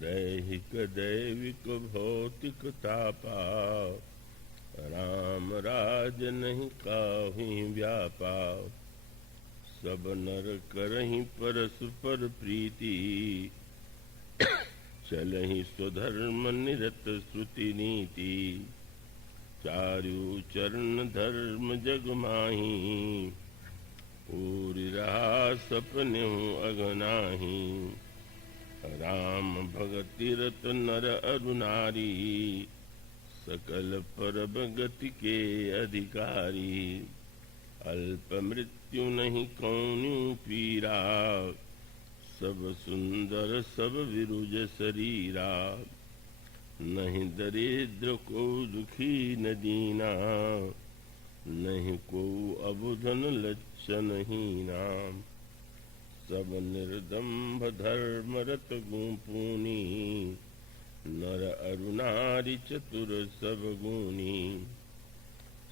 दैहिक दैविक भौतिक तापा, राम राज नहीं काहि व्यापा। सब नर करहि परस्पर प्रीति, चलहि स्वधर्म निरत श्रुति नीति। चारु चरण धर्म जग माही, पूरी रहा सपनेहु अगनाही। राम भगति रत नर अरु नारी, सकल परब गति के अधिकारी। अल्प मृत्यु नहीं कौन्यू पीरा, सब सुंदर सब विरुज शरीरा। नहीं दरिद्र को दुखी न दीना, नहीं को अबुधन लज्जन हीना। सब निर्दम्भ धर्म रत गुपूनी, नर अरु नारी चतुर सब गुणी।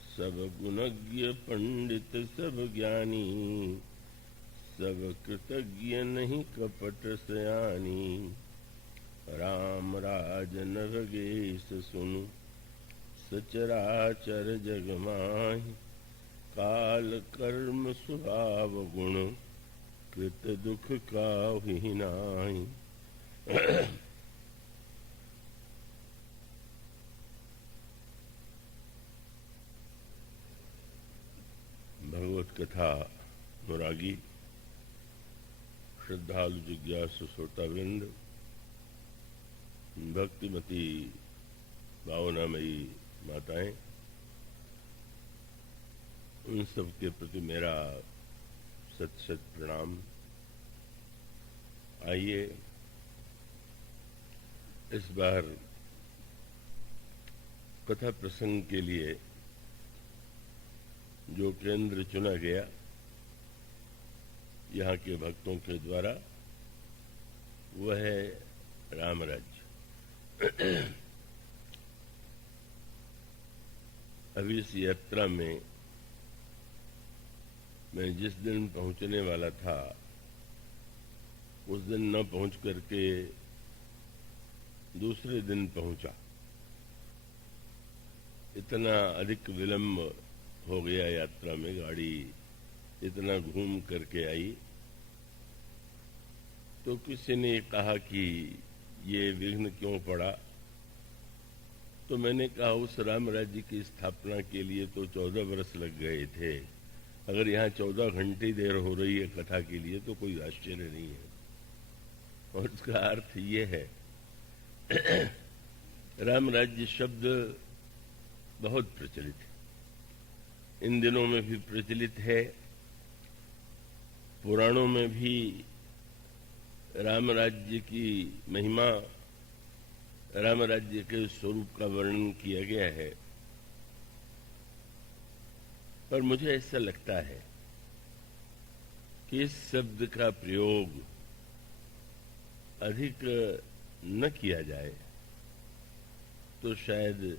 सब गुणज्ञ पंडित सब ज्ञानी, सब कृतज्ञ नहीं कपट सयानी। राम राजन वगेश सुनु, सचराचर जग माहि। काल कर्म स्वभाव गुण, कृत दुख काहुहि नाहि। भगवत कथा अनुरागी श्रद्धालु जिज्ञासु श्रोतावृंद, भक्तिमती भावनामयी माताएं, उन सब के प्रति मेरा सत सत प्रणाम। आइए इस बार कथा प्रसंग के लिए जो केंद्र चुना गया यहाँ के भक्तों के द्वारा, वह है राम राज्य। अभी इस यात्रा में मैं जिस दिन पहुंचने वाला था, उस दिन न पहुंच करके दूसरे दिन पहुंचा। इतना अधिक विलंब हो गया यात्रा में, गाड़ी इतना घूम करके आई। तो किसी ने कहा कि ये विघ्न क्यों पड़ा, तो मैंने कहा उस राम राज्य की स्थापना के लिए तो 14 वर्ष लग गए थे। अगर यहाँ 14 घंटे देर हो रही है कथा के लिए तो कोई आश्चर्य नहीं है। और इसका अर्थ ये है, राम राज्य शब्द बहुत प्रचलित है, इन दिनों में भी प्रचलित है। पुराणों में भी राम राज्य की महिमा, राम राज्य के स्वरूप का वर्णन किया गया है। पर मुझे ऐसा लगता है कि इस शब्द का प्रयोग अधिक न किया जाए तो शायद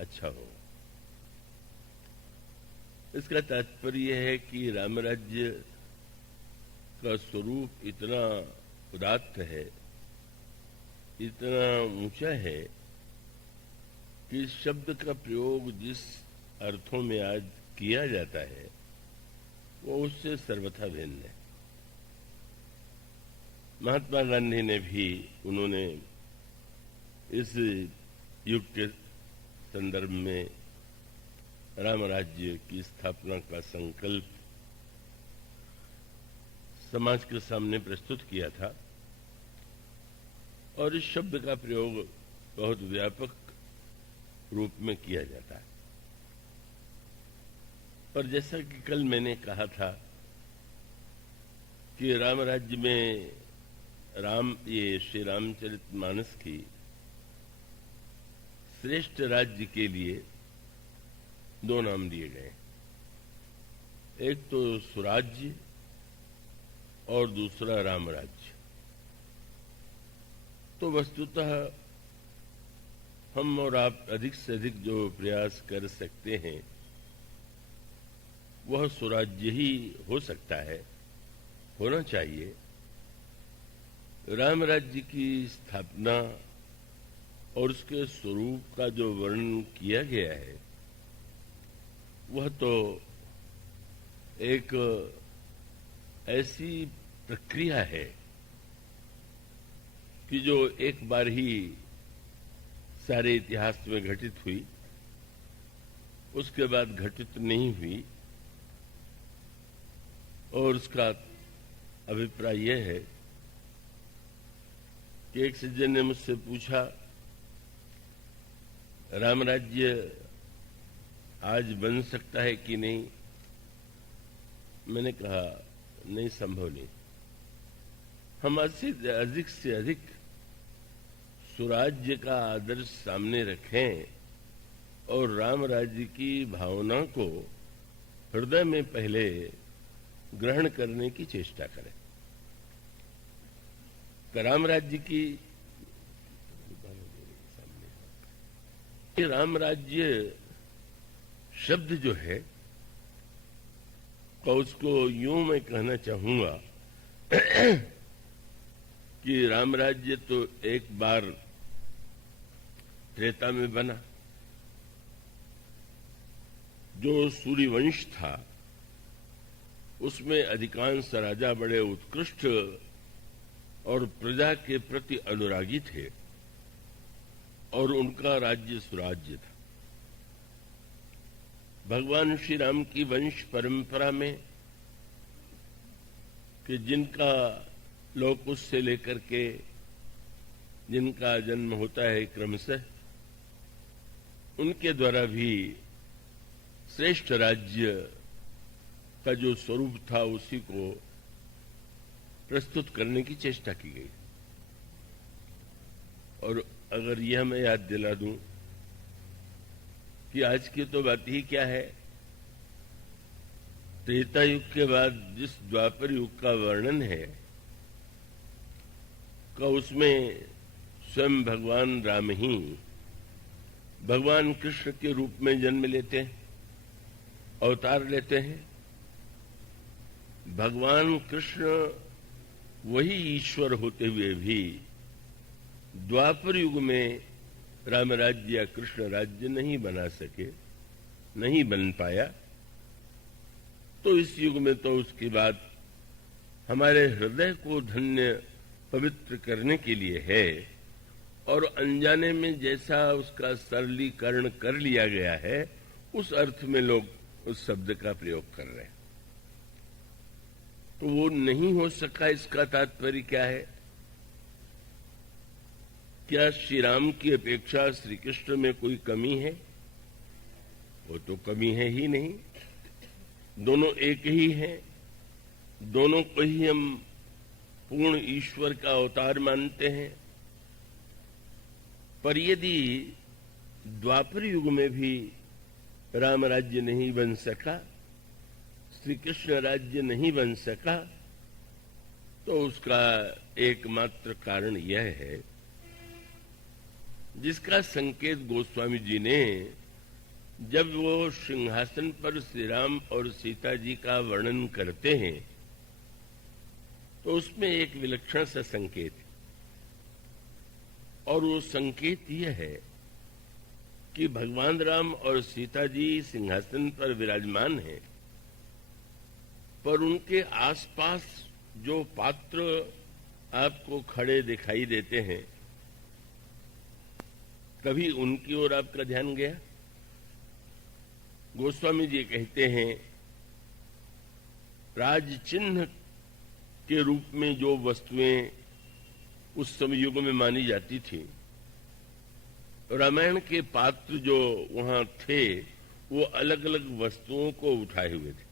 अच्छा हो। इसका तात्पर्य है कि राम राज्य का स्वरूप इतना उदात्त है, इतना ऊंचा है कि इस शब्द का प्रयोग जिस अर्थों में आज किया जाता है वो उससे सर्वथा भिन्न है। महात्मा गांधी ने भी, उन्होंने इस युग के संदर्भ में राम राज्य की स्थापना का संकल्प समाज के सामने प्रस्तुत किया था और इस शब्द का प्रयोग बहुत व्यापक रूप में किया जाता है। पर जैसा कि कल मैंने कहा था कि राम राज्य में ये श्री रामचरितमानस की श्रेष्ठ राज्य के लिए 2 नाम दिए गए, एक तो सुराज्य और दूसरा राम राज्य। तो वस्तुतः हम और आप अधिक से अधिक जो प्रयास कर सकते हैं वह स्वराज्य ही हो सकता है, होना चाहिए। राम राज्य की स्थापना और उसके स्वरूप का जो वर्णन किया गया है वह तो एक ऐसी प्रक्रिया है कि जो एक बार ही सारे इतिहास में घटित हुई, उसके बाद घटित नहीं हुई। और उसका अभिप्राय यह है कि एक सज्जन ने मुझसे पूछा, राम राज्य आज बन सकता है कि नहीं? मैंने कहा नहीं, संभव नहीं। हम अधिक से अधिक स्वराज्य का आदर्श सामने रखें और राम राज्य की भावना को हृदय में पहले ग्रहण करने की चेष्टा करें। राम राज्य की राम राज्य शब्द जो है तो उसको यूं मैं कहना चाहूंगा कि राम राज्य तो एक बार त्रेता में बना। जो सूर्यवंश था उसमें अधिकांश राजा बड़े उत्कृष्ट और प्रजा के प्रति अनुरागी थे और उनका राज्य सुराज्य था। भगवान श्री राम की वंश परंपरा में कि जिनका लोकुश से लेकर के जिनका जन्म होता है क्रमशः, उनके द्वारा भी श्रेष्ठ राज्य का जो स्वरूप था उसी को प्रस्तुत करने की चेष्टा की गई। और अगर यह मैं याद दिला दूं कि आज की तो बात ही क्या है, त्रेता युग के बाद जिस द्वापर युग का वर्णन है का उसमें स्वयं भगवान राम ही भगवान कृष्ण के रूप में जन्म लेते हैं, अवतार लेते हैं। भगवान कृष्ण वही ईश्वर होते हुए भी द्वापर युग में राम राज्य या कृष्ण राज्य नहीं बना सके, नहीं बन पाया। तो इस युग में तो उसकी बात हमारे हृदय को धन्य पवित्र करने के लिए है और अनजाने में जैसा उसका सरलीकरण कर लिया गया है उस अर्थ में लोग उस शब्द का प्रयोग कर रहे हैं। तो वो नहीं हो सका, इसका तात्पर्य क्या है? क्या श्री राम की अपेक्षा श्री कृष्ण में कोई कमी है? वो तो कमी है ही नहीं, दोनों एक ही हैं। दोनों को ही हम पूर्ण ईश्वर का अवतार मानते हैं। पर यदि द्वापर युग में भी राम राज्य नहीं बन सका, श्री कृष्ण राज्य नहीं बन सका, तो उसका एकमात्र कारण यह है जिसका संकेत गोस्वामी जी ने जब वो सिंहासन पर श्री राम और सीता जी का वर्णन करते हैं तो उसमें एक विलक्षण सा संकेत है। और वो संकेत यह है कि भगवान राम और सीता जी सिंहासन पर विराजमान हैं, पर उनके आसपास जो पात्र आपको खड़े दिखाई देते हैं, कभी उनकी ओर आपका ध्यान गया? गोस्वामी जी कहते हैं राज चिन्ह के रूप में जो वस्तुएं उस समय युग में मानी जाती थी, रामायण के पात्र जो वहां थे वो अलग अलग वस्तुओं को उठाए हुए थे।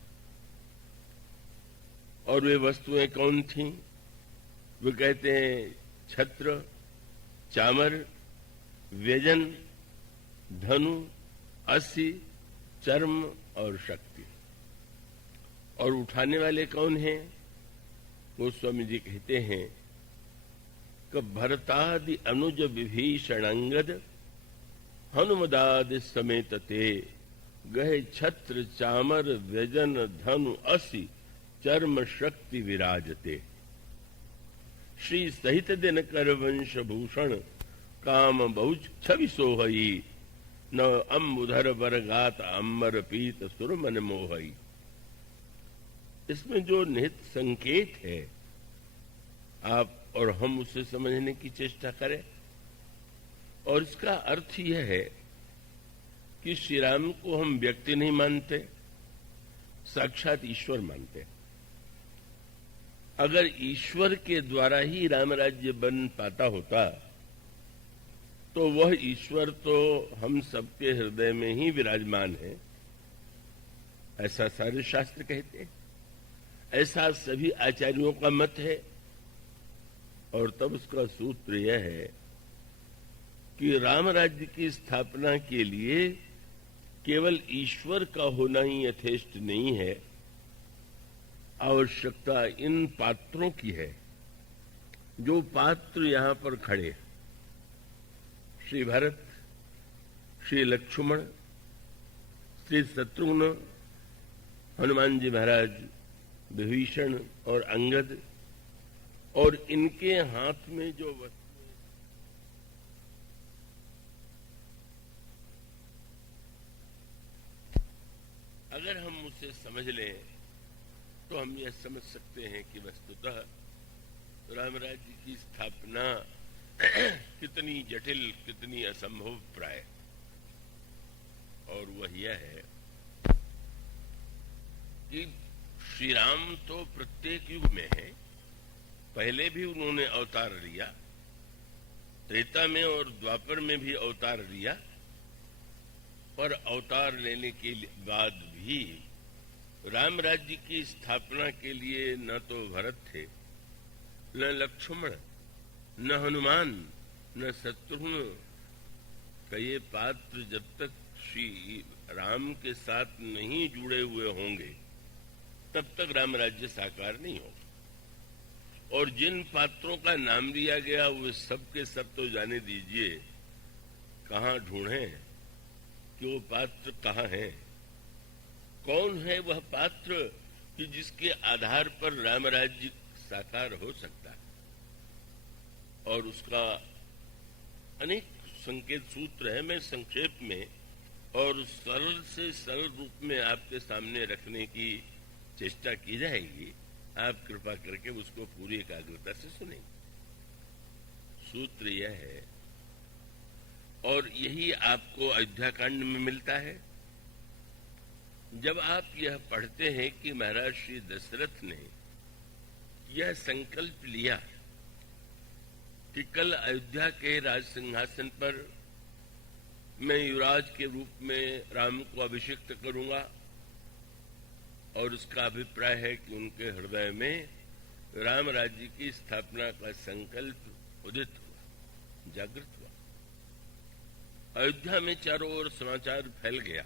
और वे वस्तुएं कौन थीं? वे कहते हैं छत्र, चामर, व्यजन, धनु, अस्सी, चर्म और शक्ति। और उठाने वाले कौन हैं? गोस्वामी जी कहते हैं कि भरतादि अनुज विभीषण अंगद हनुमदादि समेत ते गहे छत्र चामर व्यजन धनु अस्सी चर्म शक्ति विराजते। श्री सहित दिन कर वंश भूषण काम बहुज छवि सोहई न अम्बुधर बर गात अम्बर पीत सुर मन मोहई। इसमें जो निहित संकेत है आप और हम उसे समझने की चेष्टा करें। और इसका अर्थ यह है कि श्री राम को हम व्यक्ति नहीं मानते, साक्षात ईश्वर मानते। अगर ईश्वर के द्वारा ही राम राज्य बन पाता होता तो वह ईश्वर तो हम सबके हृदय में ही विराजमान है, ऐसा सारे शास्त्र कहते हैं, ऐसा सभी आचार्यों का मत है। और तब उसका सूत्र यह है कि राम राज्य की स्थापना के लिए केवल ईश्वर का होना ही यथेष्ट नहीं है, आवश्यकता इन पात्रों की है। जो पात्र यहां पर खड़े, श्री भरत, श्री लक्ष्मण, श्री शत्रुघ्न, हनुमान जी महाराज, विभीषण और अंगद, और इनके हाथ में जो वस्तुएं, अगर हम उसे समझ लें तो हम यह समझ सकते हैं कि वस्तुतः राम राज्य की स्थापना कितनी जटिल, कितनी असंभव प्राय। और वह यह है कि श्री राम तो प्रत्येक युग में है। पहले भी उन्होंने अवतार लिया, त्रेता में और द्वापर में भी अवतार लिया, पर अवतार लेने के बाद भी राम राज्य की स्थापना के लिए न तो भरत थे, न लक्ष्मण, न हनुमान, न शत्रुघ्न का ये पात्र जब तक श्री राम के साथ नहीं जुड़े हुए होंगे तब तक राम राज्य साकार नहीं होगा। और जिन पात्रों का नाम दिया गया वे सब के सब तो जाने दीजिए, कहां ढूंढें कि वो पात्र कहां है। कौन है वह पात्र कि जिसके आधार पर राम राज्य साकार हो सकता है। और उसका अनेक संकेत सूत्र है। मैं संक्षेप में और सरल से सरल रूप में आपके सामने रखने की चेष्टा की जाएगी। आप कृपा करके उसको पूरी एकाग्रता से सुनें। सूत्र यह है, और यही आपको अयोध्या कांड में मिलता है। जब आप यह पढ़ते हैं कि महाराज श्री दशरथ ने यह संकल्प लिया कि कल अयोध्या के राज सिंहासन पर मैं युवराज के रूप में राम को अभिषिक्त करूंगा, और उसका अभिप्राय है कि उनके हृदय में राम राज्य की स्थापना का संकल्प उदित हुआ, जागृत हुआ। अयोध्या में चारों ओर समाचार फैल गया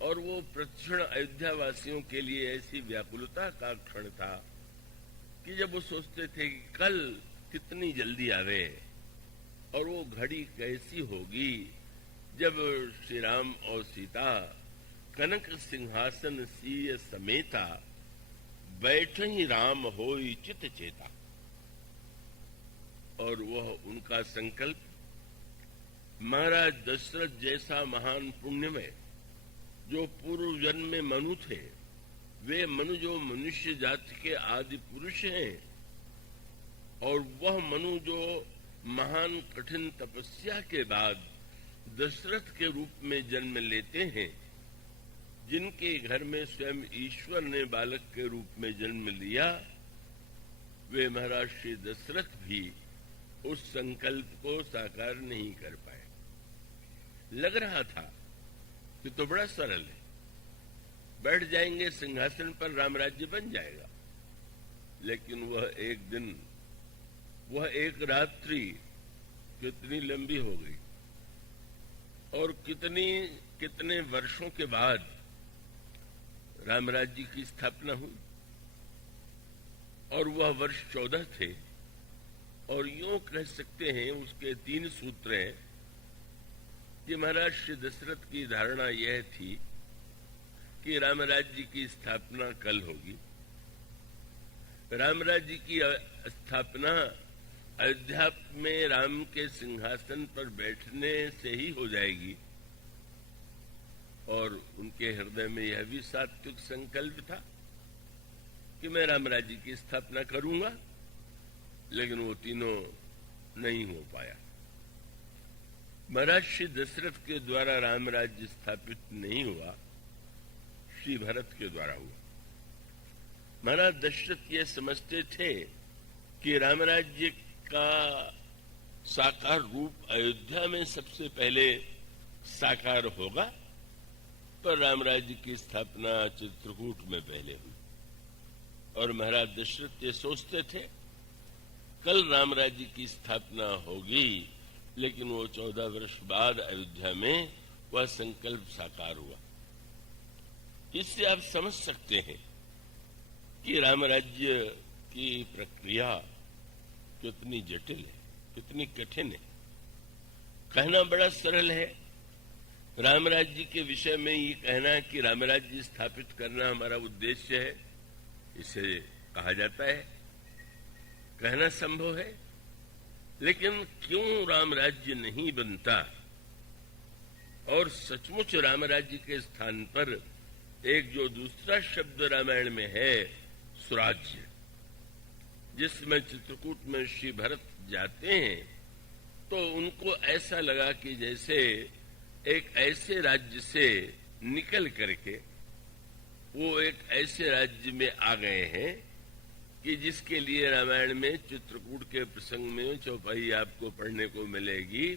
और वो प्रतिक्षण अयोध्या वासियों के लिए ऐसी व्याकुलता का क्षण था कि जब वो सोचते थे कि कल कितनी जल्दी आवे, और वो घड़ी कैसी होगी जब श्री राम और सीता कनक सिंहासन सीय समेता बैठहि राम होई चित चेता। और वह उनका संकल्प महाराज दशरथ जैसा महान पुण्यमय जो पूर्व जन्म में मनु थे, वे मनु जो मनुष्य जाति के आदि पुरुष हैं, और वह मनु जो महान कठिन तपस्या के बाद दशरथ के रूप में जन्म लेते हैं, जिनके घर में स्वयं ईश्वर ने बालक के रूप में जन्म लिया, वे महाराज श्री दशरथ भी उस संकल्प को साकार नहीं कर पाए। लग रहा था कि तो बड़ा सरल है, बैठ जाएंगे सिंहासन पर, राम राज्य बन जाएगा। लेकिन वह एक दिन, वह एक रात्रि कितनी लंबी हो गई, और कितने वर्षों के बाद राम राज्य की स्थापना हुई। और वह वर्ष 14 थे। और यूं कह सकते हैं, उसके 3 सूत्र हैं कि महाराज श्री दशरथ की धारणा यह थी कि राम राज्य की स्थापना कल होगी। राम राज्य की स्थापना अयोध्या में राम के सिंहासन पर बैठने से ही हो जाएगी। और उनके हृदय में यह भी सात्विक संकल्प था कि मैं राम राज्य की स्थापना करूंगा, लेकिन वो तीनों नहीं हो पाया। महाराज श्री दशरथ के द्वारा राम राज्य स्थापित नहीं हुआ, श्री भरत के द्वारा हुआ। महाराज दशरथ ये समझते थे कि राम राज्य का साकार रूप अयोध्या में सबसे पहले साकार होगा, पर राम राज्य की स्थापना चित्रकूट में पहले हुई। और महाराज दशरथ ये सोचते थे कल राम राज्य की स्थापना होगी, लेकिन वो 14 वर्ष बाद अयोध्या में वह संकल्प साकार हुआ। इससे आप समझ सकते हैं कि राम राज्य की प्रक्रिया कितनी जटिल है, कितनी कठिन है। कहना बड़ा सरल है, राम राज्य के विषय में ये कहना कि राम राज्य स्थापित करना हमारा उद्देश्य है, इसे कहा जाता है, कहना संभव है। लेकिन क्यों राम राज्य नहीं बनता और सचमुच राम राज्य के स्थान पर एक जो दूसरा शब्द रामायण में है, स्वराज्य, जिसमें चित्रकूट में श्री भरत जाते हैं तो उनको ऐसा लगा कि जैसे एक ऐसे राज्य से निकल करके वो एक ऐसे राज्य में आ गए हैं कि जिसके लिए रामायण में चित्रकूट के प्रसंग में चौपाई आपको पढ़ने को मिलेगी,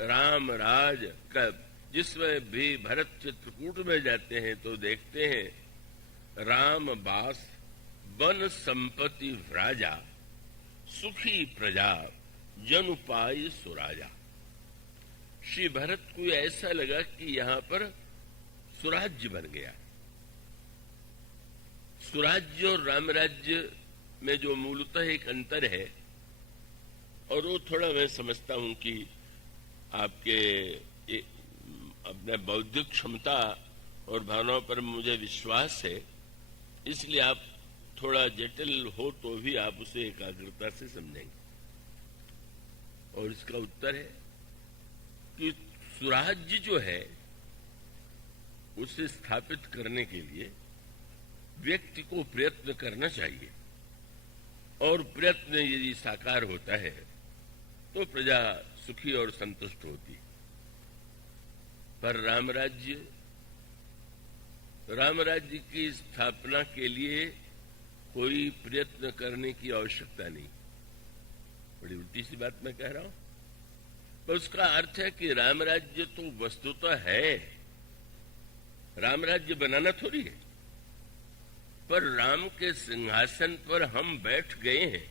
राम राज का, जिसमें भी भरत चित्रकूट में जाते हैं तो देखते हैं राम बास वन संपत्ति व्राजा सुखी प्रजा जन पाई सुराजा। श्री भरत को ऐसा लगा कि यहां पर स्वराज्य बन गया। स्वराज्य और राम राज्य में जो मूलतः एक अंतर है, और वो थोड़ा मैं समझता हूं कि आपके अपने बौद्धिक क्षमता और भावनाओं पर मुझे विश्वास है, इसलिए आप थोड़ा जटिल हो तो भी आप उसे एकाग्रता से समझेंगे। और इसका उत्तर है कि स्वराज्य जो है उसे स्थापित करने के लिए व्यक्ति को प्रयत्न करना चाहिए, और प्रयत्न यदि साकार होता है तो प्रजा सुखी और संतुष्ट होती। पर राम राज्य की स्थापना के लिए कोई प्रयत्न करने की आवश्यकता नहीं। बड़ी उल्टी सी बात मैं कह रहा हूं, पर उसका अर्थ है कि राम राज्य तो वस्तुतः है, राम राज्य बनाना थोड़ी है, पर राम के सिंहासन पर हम बैठ गए हैं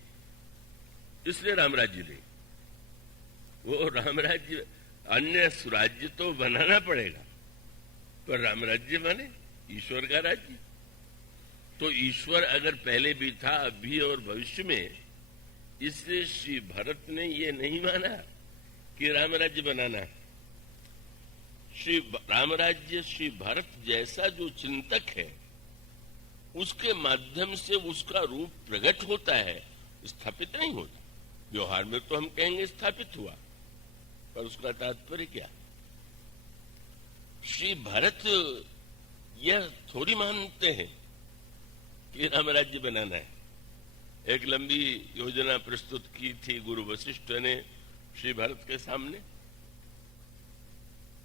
इसलिए राम राज्य नहीं। वो राम राज्य, अन्य स्वराज्य तो बनाना पड़ेगा, पर राम राज्य माने ईश्वर का राज्य। तो ईश्वर अगर पहले भी था, अभी और भविष्य में, इसलिए श्री भरत ने ये नहीं माना कि राम राज्य बनाना है। श्री राम राज्य, श्री भरत जैसा जो चिंतक है उसके माध्यम से उसका रूप प्रकट होता है, स्थापित नहीं होता। व्यवहार में तो हम कहेंगे स्थापित हुआ, पर उसका तात्पर्य क्या? श्री भरत यह थोड़ी मानते हैं कि राम राज्य बनाना है। एक लंबी योजना प्रस्तुत की थी गुरु वशिष्ठ ने श्री भरत के सामने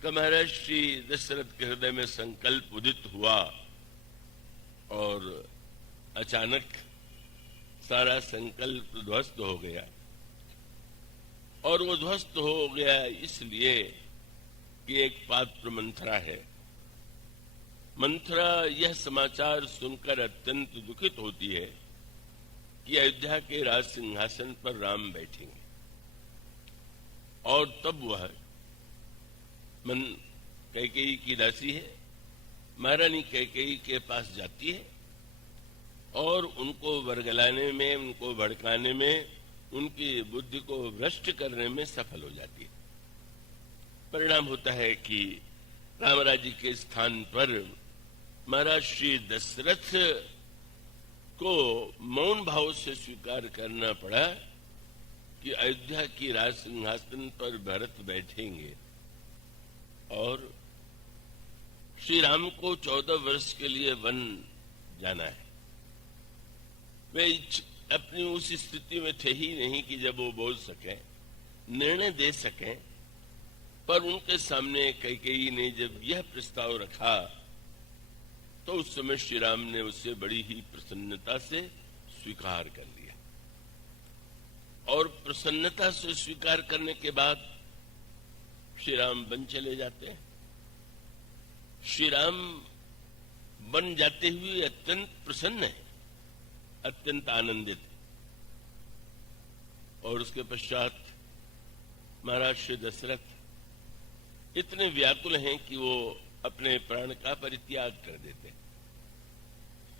कि महाराज श्री दशरथ के हृदय में संकल्प उदित हुआ और अचानक सारा संकल्प ध्वस्त हो गया। और वो ध्वस्त हो गया इसलिए कि एक पात्र मंथरा है। मंथरा यह समाचार सुनकर अत्यंत दुखित होती है कि अयोध्या के राज सिंहासन पर राम बैठेंगे। और तब वह कैकेयी की दासी है, महारानी कैकेयी के पास जाती है और उनको वर्गलाने में, उनको भड़काने में, उनकी बुद्धि को भ्रष्ट करने में सफल हो जाती है। परिणाम होता है कि राम राज्य के स्थान पर महाराज श्री दशरथ को मौन भाव से स्वीकार करना पड़ा कि अयोध्या की राज सिंहासन पर भरत बैठेंगे और श्री राम को 14 वर्ष के लिए वन जाना है। वे अपनी उस स्थिति में थे ही नहीं कि जब वो बोल सकें, निर्णय दे सकें, पर उनके सामने कैकेयी ने जब यह प्रस्ताव रखा तो उस समय श्री राम ने उसे बड़ी ही प्रसन्नता से स्वीकार कर लिया। और प्रसन्नता से स्वीकार करने के बाद श्री राम वन चले जाते हैं। श्री राम वन जाते हुए अत्यंत प्रसन्न है, अत्यंत आनंदित है। और उसके पश्चात महाराज श्री दशरथ इतने व्याकुल हैं कि वो अपने प्राण का परित्याग कर देते हैं।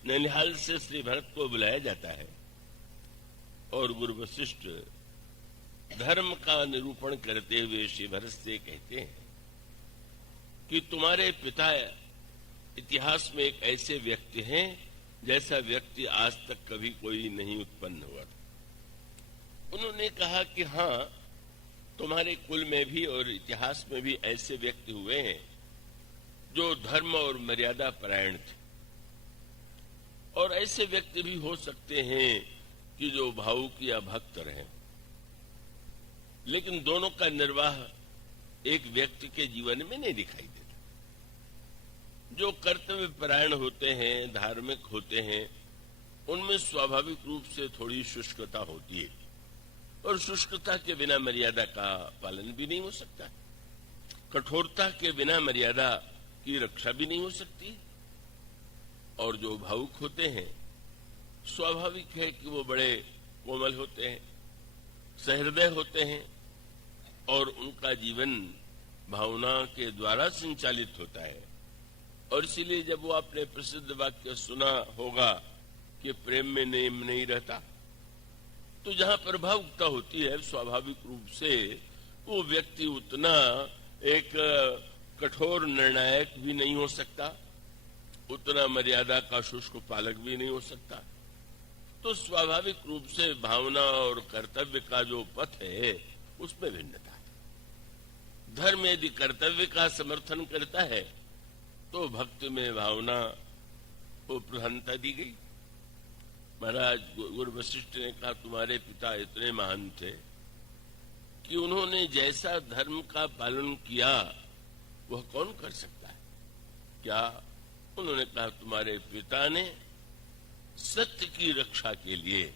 ननिहाल से श्री भरत को बुलाया जाता है और गुरु वशिष्ठ धर्म का निरूपण करते हुए श्री भरत से कहते हैं कि तुम्हारे पिता इतिहास में एक ऐसे व्यक्ति हैं जैसा व्यक्ति आज तक कभी कोई नहीं उत्पन्न हुआ था। उन्होंने कहा कि हाँ, तुम्हारे कुल में भी और इतिहास में भी ऐसे व्यक्ति हुए हैं जो धर्म और मर्यादा परायण थे, और ऐसे व्यक्ति भी हो सकते हैं कि जो भावुक या भक्त रहे। लेकिन दोनों का निर्वाह एक व्यक्ति के जीवन में नहीं दिखाई देता। जो कर्तव्य परायण होते हैं, धार्मिक होते हैं, उनमें स्वाभाविक रूप से थोड़ी शुष्कता होती है, और शुष्कता के बिना मर्यादा का पालन भी नहीं हो सकता। कठोरता के बिना मर्यादा की रक्षा भी नहीं हो सकती। और जो भावुक होते हैं, स्वाभाविक है कि वो बड़े कोमल होते हैं, सहृदय होते हैं, और उनका जीवन भावना के द्वारा संचालित होता है। और इसीलिए जब वो आपने प्रसिद्ध वाक्य सुना होगा कि प्रेम में नेम नहीं रहता, तो जहां पर भावुकता होती है, स्वाभाविक रूप से वो व्यक्ति उतना एक कठोर निर्णायक भी नहीं हो सकता, उतना मर्यादा का शुष्क पालक भी नहीं हो सकता। तो स्वाभाविक रूप से भावना और कर्तव्य का जो पथ है, उसमें भिन्नता है। धर्म यदि कर्तव्य का समर्थन करता है तो भक्ति में भावना को प्रधानता दी गई। महाराज गुरु वशिष्ठ ने कहा, तुम्हारे पिता इतने महान थे कि उन्होंने जैसा धर्म का पालन किया वह कौन कर सकता है। क्या? उन्होंने कहा, तुम्हारे पिता ने सत्य की रक्षा के लिए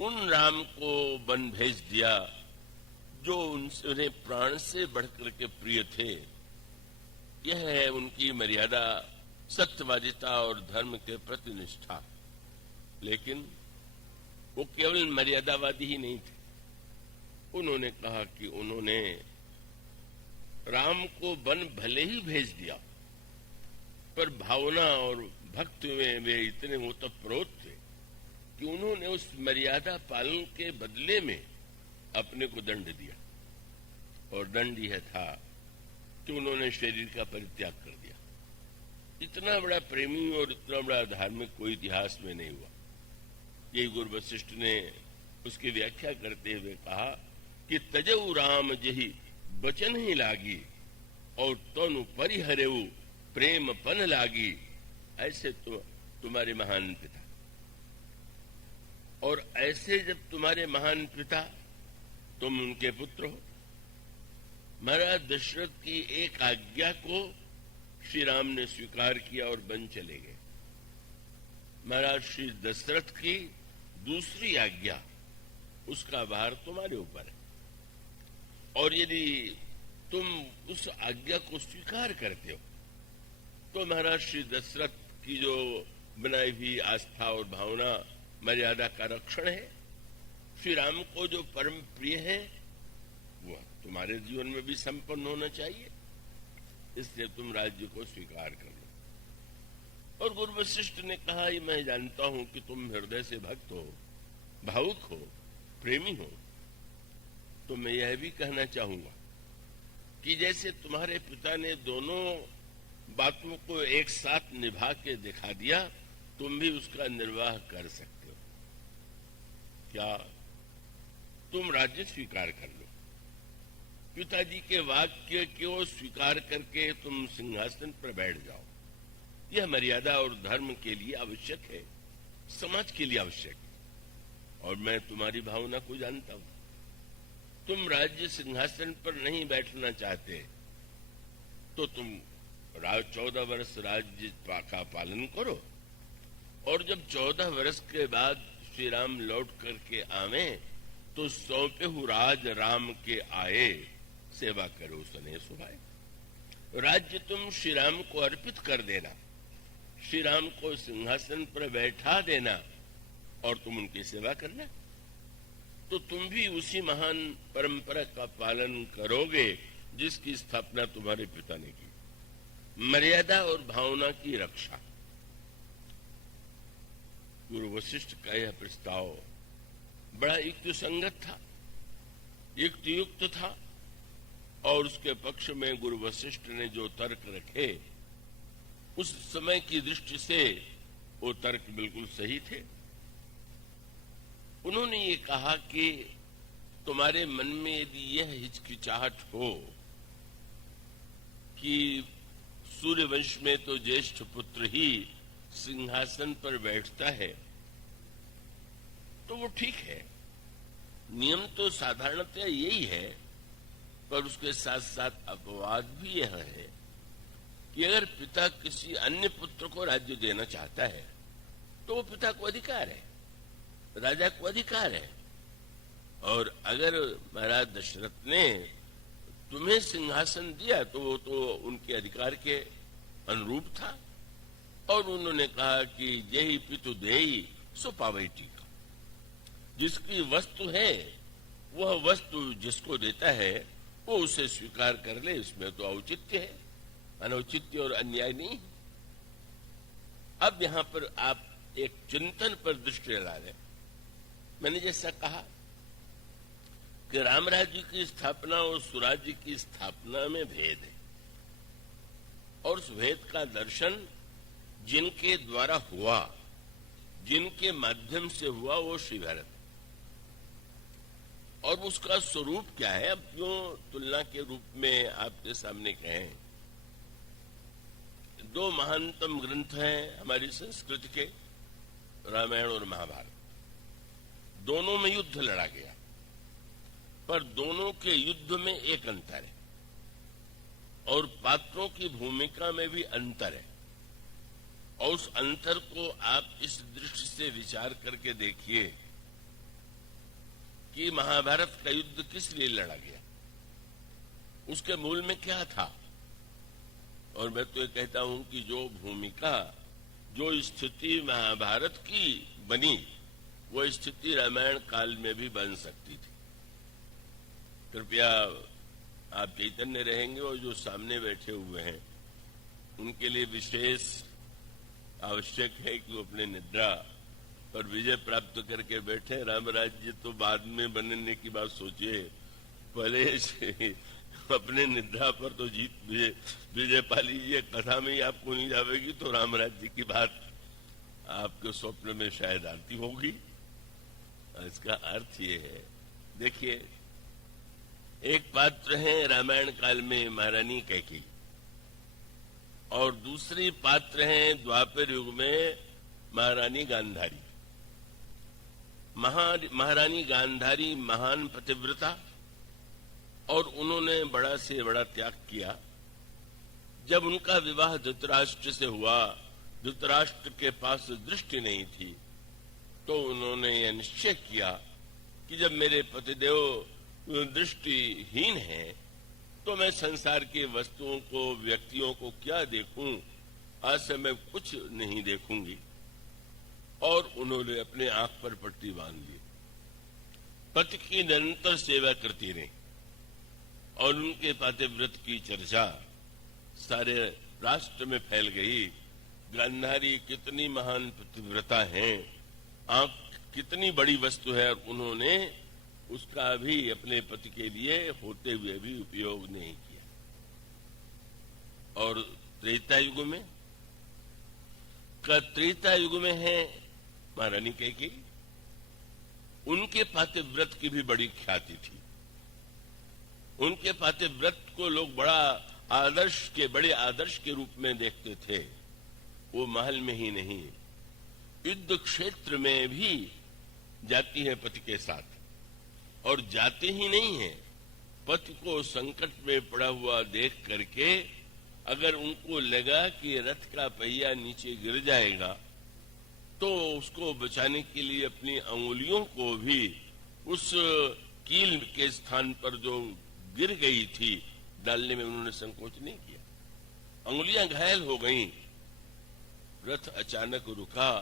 उन राम को वन भेज दिया जो उन्हें प्राण से बढ़कर के प्रिय थे। यह है उनकी मर्यादा, सत्यवादिता और धर्म के प्रति निष्ठा। लेकिन वो केवल मर्यादावादी ही नहीं थे। उन्होंने कहा कि उन्होंने राम को वन भले ही भेज दिया, पर भावना और भक्ति में वे इतने ओतप्रोत थे कि उन्होंने उस मर्यादा पालन के बदले में अपने को दंड दिया। और दंड यह था कि उन्होंने शरीर का परित्याग कर दिया। इतना बड़ा प्रेमी और इतना बड़ा धार्मिक कोई इतिहास में नहीं हुआ। यही गुरु वशिष्ठ ने उसकी व्याख्या करते हुए कहा कि तजऊ राम जही बचन ही लागी और तनु परिहरेऊ प्रेम पन लागी। ऐसे तुम्हारे महान पिता, और ऐसे जब तुम्हारे महान पिता, तुम उनके पुत्र हो। महाराज दशरथ की एक आज्ञा को श्री राम ने स्वीकार किया और वन चले गए। महाराज श्री दशरथ की दूसरी आज्ञा, उसका भार तुम्हारे ऊपर है। और यदि तुम उस आज्ञा को स्वीकार करते हो तो महाराज श्री दशरथ की जो बनाई हुई आस्था और भावना, मर्यादा का रक्षण है, श्री राम को जो परम प्रिय है, वह तुम्हारे जीवन में भी संपन्न होना चाहिए। इसलिए तुम राज्य को स्वीकार कर लो। और गुरु वशिष्ठ ने कहा, मैं जानता हूं कि तुम हृदय से भक्त हो, भावुक हो, प्रेमी हो, तो मैं यह भी कहना चाहूंगा कि जैसे तुम्हारे पिता ने दोनों बातों को एक साथ निभा के दिखा दिया, तुम भी उसका निर्वाह कर सकते हो। क्या? तुम राज्य स्वीकार कर लो, पिताजी के वाक्य को स्वीकार करके तुम सिंहासन पर बैठ जाओ। यह मर्यादा और धर्म के लिए आवश्यक है, समाज के लिए आवश्यक है। और मैं तुम्हारी भावना को जानता हूं। तुम राज्य सिंहासन पर नहीं बैठना चाहते तो तुम 14 वर्ष राज्य का पालन करो, और जब 14 वर्ष के बाद श्री राम लौट करके आवे तो सौंपे हु राज राम के आए, सेवा करो सने सुभाए। राज्य तुम श्री राम को अर्पित कर देना, श्री राम को सिंहासन पर बैठा देना और तुम उनकी सेवा करना, तो तुम भी उसी महान परंपरा का पालन करोगे जिसकी स्थापना तुम्हारे पिता ने की। मर्यादा और भावना की रक्षा। गुरु वशिष्ठ का यह प्रस्ताव बड़ा युक्त संगत था, युक्त था, और उसके पक्ष में गुरु वशिष्ठ ने जो तर्क रखे उस समय की दृष्टि से वो तर्क बिल्कुल सही थे। उन्होंने ये कहा कि तुम्हारे मन में यदि यह हिचकिचाहट हो कि सूर्यवंश में तो ज्येष्ठ पुत्र ही सिंहासन पर बैठता है, तो वो ठीक है, नियम तो साधारणतः यही है, पर उसके साथ साथ अपवाद भी यह है कि अगर पिता किसी अन्य पुत्र को राज्य देना चाहता है तो वो पिता को अधिकार है, राजा को अधिकार है। और अगर महाराज दशरथ ने तुम्हें सिंहासन दिया तो वो तो उनके अधिकार के अनुरूप था, और उन्होंने कहा कि यही पितु देई सो पावई टीका। जिसकी वस्तु है वह वस्तु जिसको देता है वो उसे स्वीकार कर ले, इसमें तो औचित्य है, अनौचित्य और अन्याय नहीं। अब यहां पर आप एक चिंतन पर दृष्टि ला रहे। मैंने जैसा कहा कि राम राज्य की स्थापना और सुराज्य की स्थापना में भेद है, और उस भेद का दर्शन जिनके द्वारा हुआ, जिनके माध्यम से हुआ, वो श्री भरत। और उसका स्वरूप क्या है, अब क्यों तुलना के रूप में आपके सामने कहें। दो महानतम ग्रंथ हैं हमारी संस्कृति के, रामायण और महाभारत। दोनों में युद्ध लड़ा गया, पर दोनों के युद्ध में एक अंतर है, और पात्रों की भूमिका में भी अंतर है। और उस अंतर को आप इस दृष्टि से विचार करके देखिए कि महाभारत का युद्ध किस लिए लड़ा गया, उसके मूल में क्या था। और मैं तो ये कहता हूं कि जो भूमिका, जो स्थिति महाभारत की बनी, वो स्थिति रामायण काल में भी बन सकती थी। कृपया आप चैतन्य रहेंगे, और जो सामने बैठे हुए हैं उनके लिए विशेष आवश्यक है कि वो अपने निद्रा पर विजय प्राप्त करके बैठे। राम राज्य तो बाद में बनने की बात सोचिए, पहले से अपने निद्रा पर तो विजय पा लीजिए। कथा में ही आपको नहीं जाएगी तो राम राज्य की बात आपके स्वप्न में शायद आती होगी। इसका अर्थ ये है, देखिए, एक पात्र है रामायण काल में महारानी कैकेयी, और दूसरी पात्र हैं द्वापर युग में महारानी गांधारी। महारानी गांधारी महान पतिव्रता, और उन्होंने बड़ा से बड़ा त्याग किया। जब उनका विवाह धृतराष्ट्र से हुआ, धृतराष्ट्र के पास दृष्टि नहीं थी, तो उन्होंने यह निश्चय किया कि जब मेरे पतिदेव दृष्टिहीन हैं तो मैं संसार की वस्तुओं को, व्यक्तियों को क्या देखूं, आज से मैं कुछ नहीं देखूंगी। और उन्होंने अपने आंख पर पट्टी बांध ली। पति की निरंतर सेवा करती रही, और उनके पातिव्रत की चर्चा सारे राष्ट्र में फैल गई। गांधारी कितनी महान पतिव्रता है, आंख कितनी बड़ी वस्तु है, और उन्होंने उसका भी अपने पति के लिए होते हुए भी उपयोग नहीं किया। और त्रेता युग में का त्रेता युग में है महारानी कैकेयी। उनके पातिव्रत की भी बड़ी ख्याति थी। उनके पातिव्रत को लोग बड़े आदर्श के रूप में देखते थे। वो महल में ही नहीं, युद्ध क्षेत्र में भी जाती है पति के साथ, और जाते ही नहीं है, पति को संकट में पड़ा हुआ देख करके अगर उनको लगा कि रथ का पहिया नीचे गिर जाएगा तो उसको बचाने के लिए अपनी अंगुलियों को भी उस कील के स्थान पर जो गिर गई थी डालने में उन्होंने संकोच नहीं किया। अंगुलियां घायल हो गईं। रथ अचानक रुका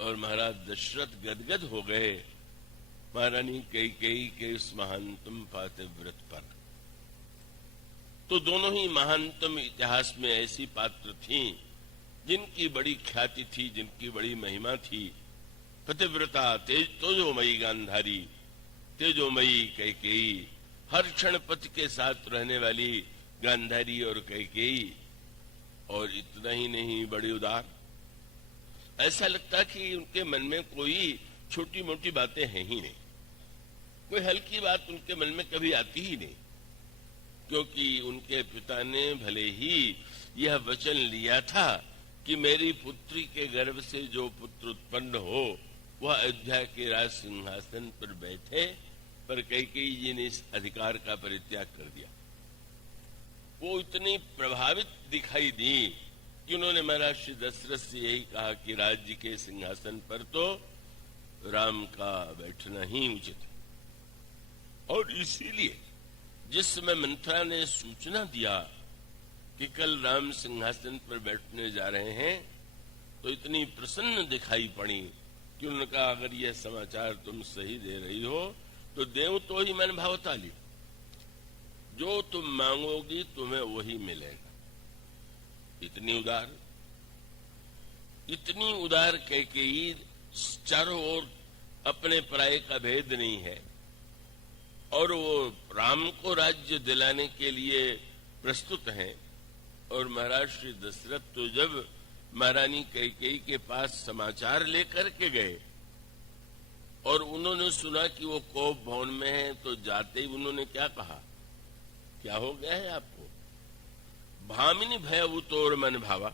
और महाराज दशरथ गदगद हो गए महारानी कैकेयी के इस महानतम पातिव्रत पर। तो दोनों ही महानतम इतिहास में ऐसी पात्र थीं जिनकी बड़ी ख्याति थी, जिनकी बड़ी महिमा थी। पतिव्रता तेजोमयी गांधारी, तेजोमयी कैकेयी, हर क्षण पति के साथ रहने वाली गांधारी और कैकेयी। और इतना ही नहीं, बड़ी उदार। ऐसा लगता कि उनके मन में कोई छोटी मोटी बातें हैं ही नहीं, कोई हल्की बात उनके मन में कभी आती ही नहीं, क्योंकि उनके पिता ने भले ही यह वचन लिया था कि मेरी पुत्री के गर्भ से जो पुत्र उत्पन्न हो वह अयोध्या के राज सिंहासन पर बैठे, पर कैकेयी जी ने इस अधिकार का परित्याग कर दिया। वो इतनी प्रभावित दिखाई दी कि उन्होंने महाराज श्री दशरथ से यही कहा कि राज्य के सिंहासन पर तो राम का बैठना ही उचित है। और इसीलिए जिस समय मंथरा ने सूचना दिया कि कल राम सिंहासन पर बैठने जा रहे हैं, तो इतनी प्रसन्न दिखाई पड़ी कि उन्होंने कहा अगर यह समाचार तुम सही दे रही हो तो देव तो ही मन भावता ली, जो तुम मांगोगी तुम्हें वही मिलेगा। इतनी उदार कैकेयी, चारों ओर अपने पराये का भेद नहीं है, और वो राम को राज्य दिलाने के लिए प्रस्तुत हैं। और महाराज श्री दशरथ तो जब महारानी कैकेयी के पास समाचार लेकर के गए और उन्होंने सुना कि वो कोप भवन में है, तो जाते ही उन्होंने क्या कहा, क्या हो गया है आपको? भामिनी भयभूतोर मन भावा,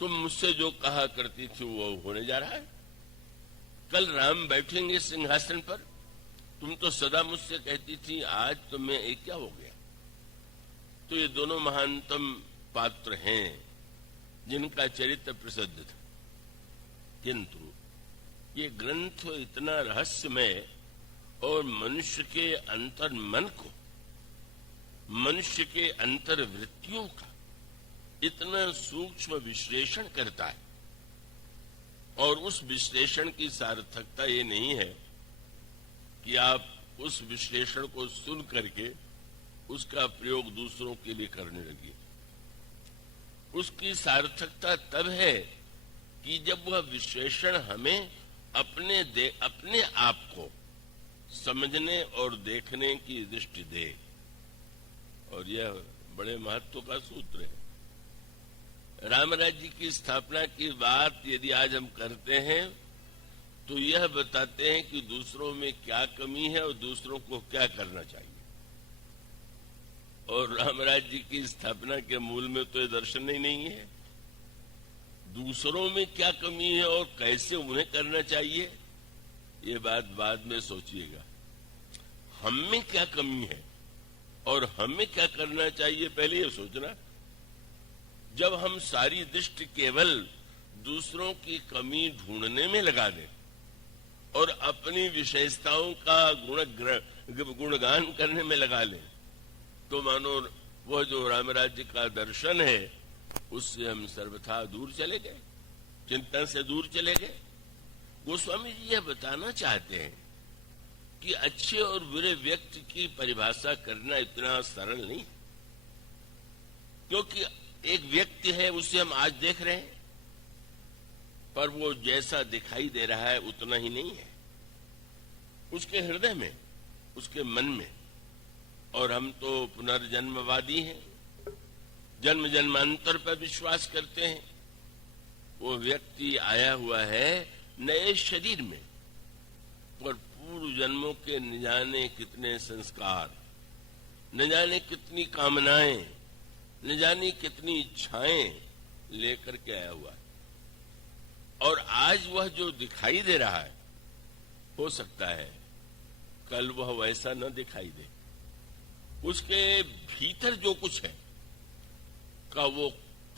तुम मुझसे जो कहा करती थी वो होने जा रहा है। कल राम बैठेंगे सिंहासन पर, तुम तो सदा मुझसे कहती थी, आज तुम्हें एक क्या हो गया? तो ये दोनों महानतम पात्र हैं जिनका चरित्र प्रसिद्ध था। किंतु ये ग्रंथ इतना रहस्यमय और मनुष्य के अंतर मन को, मनुष्य के अंतर वृत्तियों का इतना सूक्ष्म विश्लेषण करता है। और उस विश्लेषण की सार्थकता ये नहीं है कि आप उस विश्लेषण को सुन करके उसका प्रयोग दूसरों के लिए करने लगे। उसकी सार्थकता तब है कि जब वह विश्लेषण हमें अपने आप को समझने और देखने की दृष्टि दे। और यह बड़े महत्व का सूत्र है। राम राज्य की स्थापना की बात यदि आज हम करते हैं तो यह बताते हैं कि दूसरों में क्या कमी है और दूसरों को क्या करना चाहिए। और राम राज्य की स्थापना के मूल में तो ये दर्शन ही नहीं है। दूसरों में क्या कमी है और कैसे उन्हें करना चाहिए, ये बात बाद में सोचिएगा। हम में क्या कमी है और हमें क्या करना चाहिए, पहले ये सोचना। जब हम सारी दृष्टि केवल दूसरों की कमी ढूंढने में लगा दें और अपनी विशेषताओं का गुणगान करने में लगा लें, तो मानो वह जो राम राज्य का दर्शन है उससे हम सर्वथा दूर चले गए, चिंतन से दूर चले गए। गोस्वामी जी यह बताना चाहते हैं कि अच्छे और बुरे व्यक्ति की परिभाषा करना इतना सरल नहीं, क्योंकि एक व्यक्ति है उसे हम आज देख रहे हैं, पर वो जैसा दिखाई दे रहा है उतना ही नहीं है उसके हृदय में, उसके मन में। और हम तो पुनर्जन्मवादी हैं, जन्म जन्मांतर पर विश्वास करते हैं। वो व्यक्ति आया हुआ है नए शरीर में, और पूर्व जन्मों के न जाने कितने संस्कार, न जाने कितनी कामनाएं, न जाने कितनी इच्छाएं लेकर के आया हुआ है। और आज वह जो दिखाई दे रहा है, हो सकता है कल वह वैसा न दिखाई दे। उसके भीतर जो कुछ है का वो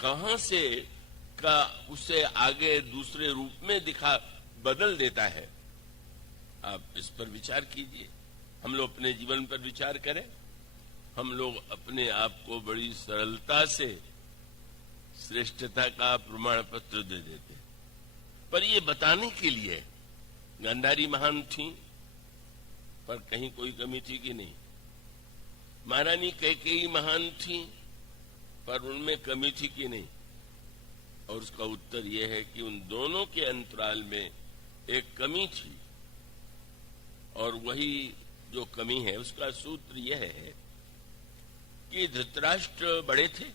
कहां से का उसे आगे दूसरे रूप में दिखा बदल देता है। आप इस पर विचार कीजिए। हम लोग अपने जीवन पर विचार करें। हम लोग अपने आप को बड़ी सरलता से श्रेष्ठता का प्रमाण पत्र दे देते हैं, पर ये बताने के लिए गांधारी महान थी, पर कहीं कोई कमी थी कि नहीं? महारानी कैकेयी महान थी, पर उनमें कमी थी कि नहीं? और उसका उत्तर यह है कि उन दोनों के अंतराल में एक कमी थी, और वही जो कमी है उसका सूत्र यह है कि धृतराष्ट्र बड़े थे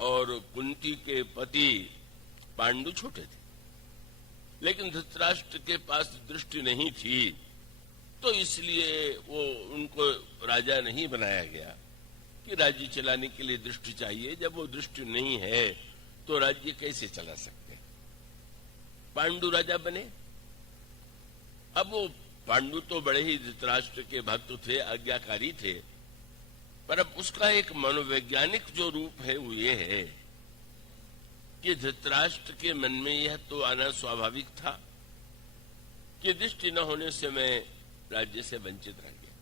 और कुंती के पति पांडु छोटे थे, लेकिन धृतराष्ट्र के पास दृष्टि नहीं थी, तो इसलिए वो उनको राजा नहीं बनाया गया कि राज्य चलाने के लिए दृष्टि चाहिए। जब वो दृष्टि नहीं है तो राज्य कैसे चला सकते? पांडु राजा बने। अब वो पांडु तो बड़े ही धृतराष्ट्र के भक्त थे, आज्ञाकारी थे, पर अब उसका एक मनोवैज्ञानिक जो रूप है वो ये है कि धृतराष्ट्र के मन में यह तो आना स्वाभाविक था कि दृष्टि न होने से मैं राज्य से वंचित रह गया।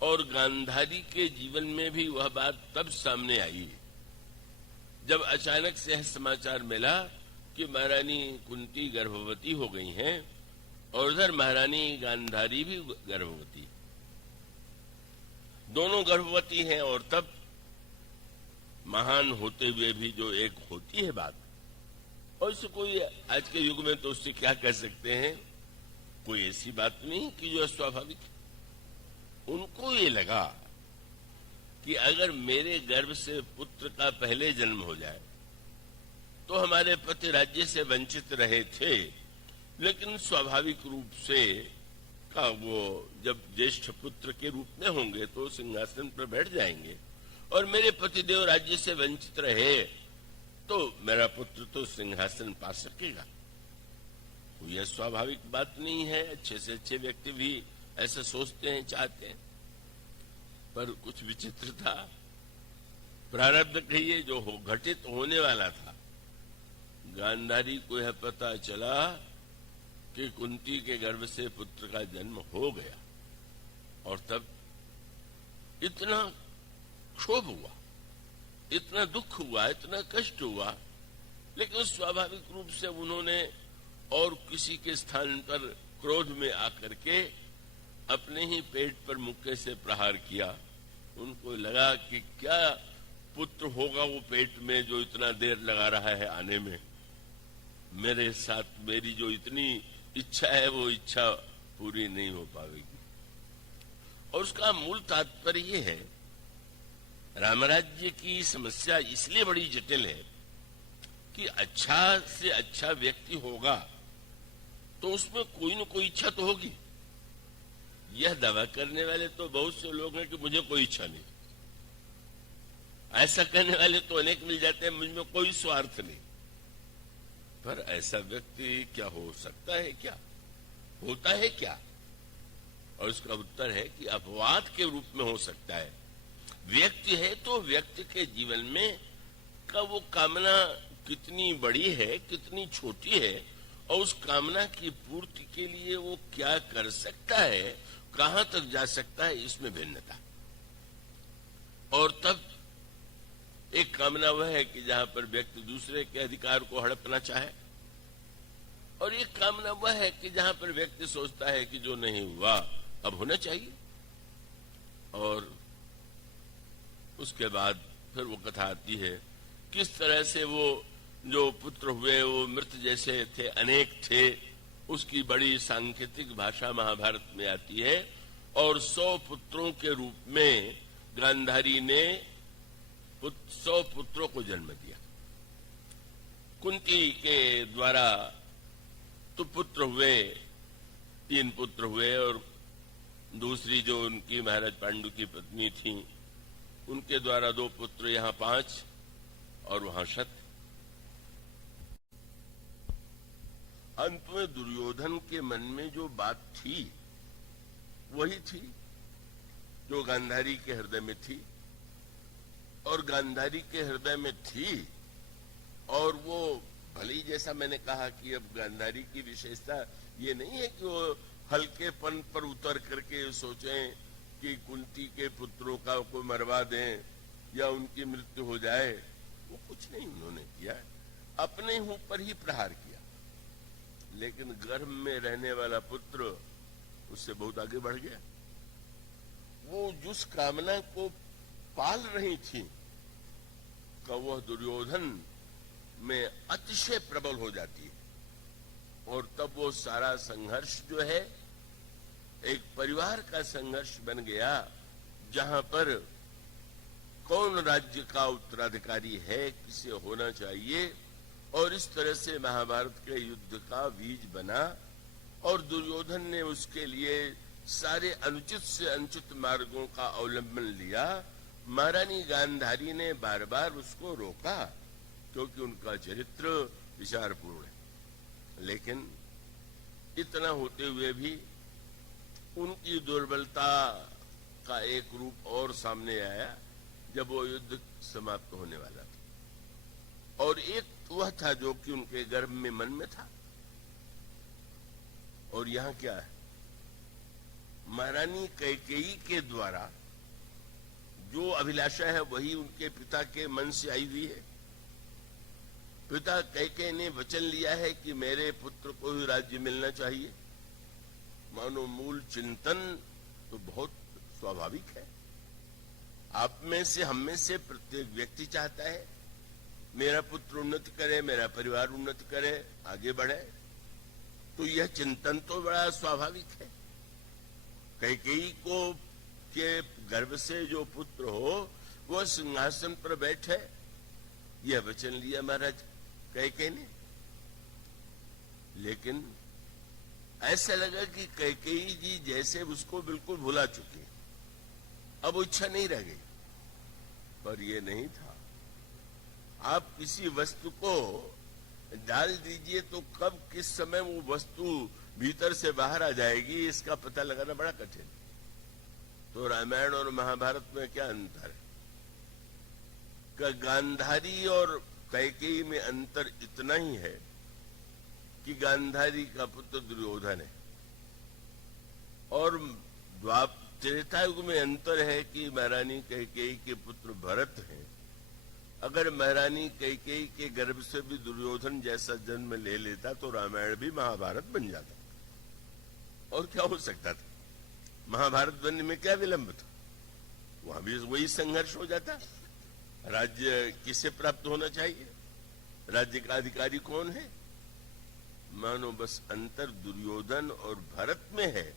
और गांधारी के जीवन में भी वह बात तब सामने आई जब अचानक से यह समाचार मिला कि महारानी कुंती गर्भवती हो गई हैं और उधर महारानी गांधारी भी गर्भवती, दोनों गर्भवती हैं। और तब महान होते हुए भी जो एक होती है बात, और इससे कोई आज के युग में तो उससे क्या कह सकते हैं, कोई ऐसी बात नहीं कि जो अस्वाभाविक है। उनको ये लगा कि अगर मेरे गर्भ से पुत्र का पहले जन्म हो जाए तो हमारे पति राज्य से वंचित रहे थे, लेकिन स्वाभाविक रूप से का वो जब ज्येष्ठ पुत्र के रूप में होंगे तो सिंहासन पर बैठ जाएंगे, और मेरे पतिदेव राज्य से वंचित रहे तो मेरा पुत्र तो सिंहासन पा सकेगा। कोई स्वाभाविक बात नहीं है। अच्छे से अच्छे व्यक्ति भी ऐसा सोचते हैं, चाहते हैं, पर कुछ विचित्र था। प्रारब्ध कहिए जो हो घटित होने वाला था। गांधारी को यह पता चला कि कुंती के गर्भ से पुत्र का जन्म हो गया, और तब इतना क्षोभ हुआ, इतना दुख हुआ, इतना कष्ट हुआ, लेकिन स्वाभाविक रूप से उन्होंने और किसी के स्थान पर क्रोध में आकर के अपने ही पेट पर मुक्के से प्रहार किया। उनको लगा कि क्या पुत्र होगा वो पेट में जो इतना देर लगा रहा है आने में, मेरे साथ मेरी जो इतनी इच्छा है वो इच्छा पूरी नहीं हो पाएगी। और उसका मूल तात्पर्य ये है, रामराज्य की समस्या इसलिए बड़ी जटिल है कि अच्छा से अच्छा व्यक्ति होगा तो उसमें कोई न कोई इच्छा तो होगी। यह दावा करने वाले तो बहुत से लोग हैं कि मुझे कोई इच्छा नहीं, ऐसा कहने वाले तो अनेक मिल जाते हैं, मुझमें कोई स्वार्थ नहीं। पर ऐसा व्यक्ति क्या हो सकता है, क्या होता है क्या? और उसका उत्तर है कि अपवाद के रूप में हो सकता है। व्यक्ति है तो व्यक्ति के जीवन में का वो कामना कितनी बड़ी है, कितनी छोटी है, और उस कामना की पूर्ति के लिए वो क्या कर सकता है, कहां तक जा सकता है, इसमें भिन्नता। और तब एक कामना वह है कि जहां पर व्यक्ति दूसरे के अधिकार को हड़पना चाहे, और एक कामना वह है कि जहां पर व्यक्ति सोचता है कि जो नहीं हुआ अब होना चाहिए। और उसके बाद फिर वो कथा आती है किस तरह से वो जो पुत्र हुए वो मृत जैसे थे, अनेक थे। उसकी बड़ी सांकेतिक भाषा महाभारत में आती है। और 100 पुत्रों के रूप में गांधारी ने 100 पुत्रों को जन्म दिया। कुंती के द्वारा तो पुत्र हुए, 3 पुत्र हुए, और दूसरी जो उनकी महाराज पांडु की पत्नी थी उनके द्वारा 2 पुत्र, यहां 5 और वहां 7। अंत में दुर्योधन के मन में जो बात थी वही थी जो गांधारी के हृदय में थी, और गांधारी के हृदय में थी। और वो भले ही, जैसा मैंने कहा कि अब गांधारी की विशेषता ये नहीं है कि वो हल्केपन पर उतर करके सोचें कि कुंती के पुत्रों का को मरवा दें या उनकी मृत्यु हो जाए। वो कुछ नहीं उन्होंने किया, अपने ऊपर ही प्रहार किया। लेकिन गर्भ में रहने वाला पुत्र उससे बहुत आगे बढ़ गया। वो जिस कामना को पाल रही थी का वह दुर्योधन में अतिशय प्रबल हो जाती है, और तब वो सारा संघर्ष जो है एक परिवार का संघर्ष बन गया, जहां पर कौन राज्य का उत्तराधिकारी है, किसे होना चाहिए, और इस तरह से महाभारत के युद्ध का बीज बना। और दुर्योधन ने उसके लिए सारे अनुचित से अनुचित मार्गों का अवलंबन लिया। महारानी गांधारी ने बार बार उसको रोका क्योंकि उनका चरित्र विचारपूर्ण है। लेकिन इतना होते हुए भी उनकी दुर्बलता का एक रूप और सामने आया जब वो युद्ध समाप्त होने वाला था। और एक वह था जो कि उनके गर्भ में मन में था। और यहां क्या है, महारानी कैकेयी के द्वारा जो अभिलाषा है वही उनके पिता के मन से आई हुई है। पिता कैकेयी ने वचन लिया है कि मेरे पुत्र को ही राज्य मिलना चाहिए। मानो मूल चिंतन तो बहुत स्वाभाविक है। आप में से, हम में से प्रत्येक व्यक्ति चाहता है मेरा पुत्र उन्नति करे, मेरा परिवार उन्नति करे, आगे बढ़े। तो यह चिंतन तो बड़ा स्वाभाविक है। कैकेयी को के गर्भ से जो पुत्र हो वह सिंहासन पर बैठे, यह वचन लिया महाराज कैकेयी ने। लेकिन ऐसा लगा कि कैकेयी जी जैसे उसको बिल्कुल भुला चुकी, अब इच्छा नहीं रह गई। पर यह नहीं था। आप किसी वस्तु को डाल दीजिए तो कब किस समय वो वस्तु भीतर से बाहर आ जाएगी इसका पता लगाना बड़ा कठिन। तो रामायण और महाभारत में क्या अंतर है? गांधारी और कैकेयी में अंतर इतना ही है कि गांधारी का पुत्र दुर्योधन है, और त्रेता युग में अंतर है कि महारानी कैकेयी के पुत्र भरत हैं। अगर महारानी कैकेयी के गर्भ से भी दुर्योधन जैसा जन्म ले लेता तो रामायण भी महाभारत बन जाता। और क्या हो सकता था? महाभारत बनने में क्या विलंब था? वहां भी वही संघर्ष हो जाता। राज्य किसे प्राप्त होना चाहिए, राज्य का अधिकारी कौन है? मानो बस अंतर दुर्योधन और भरत में है।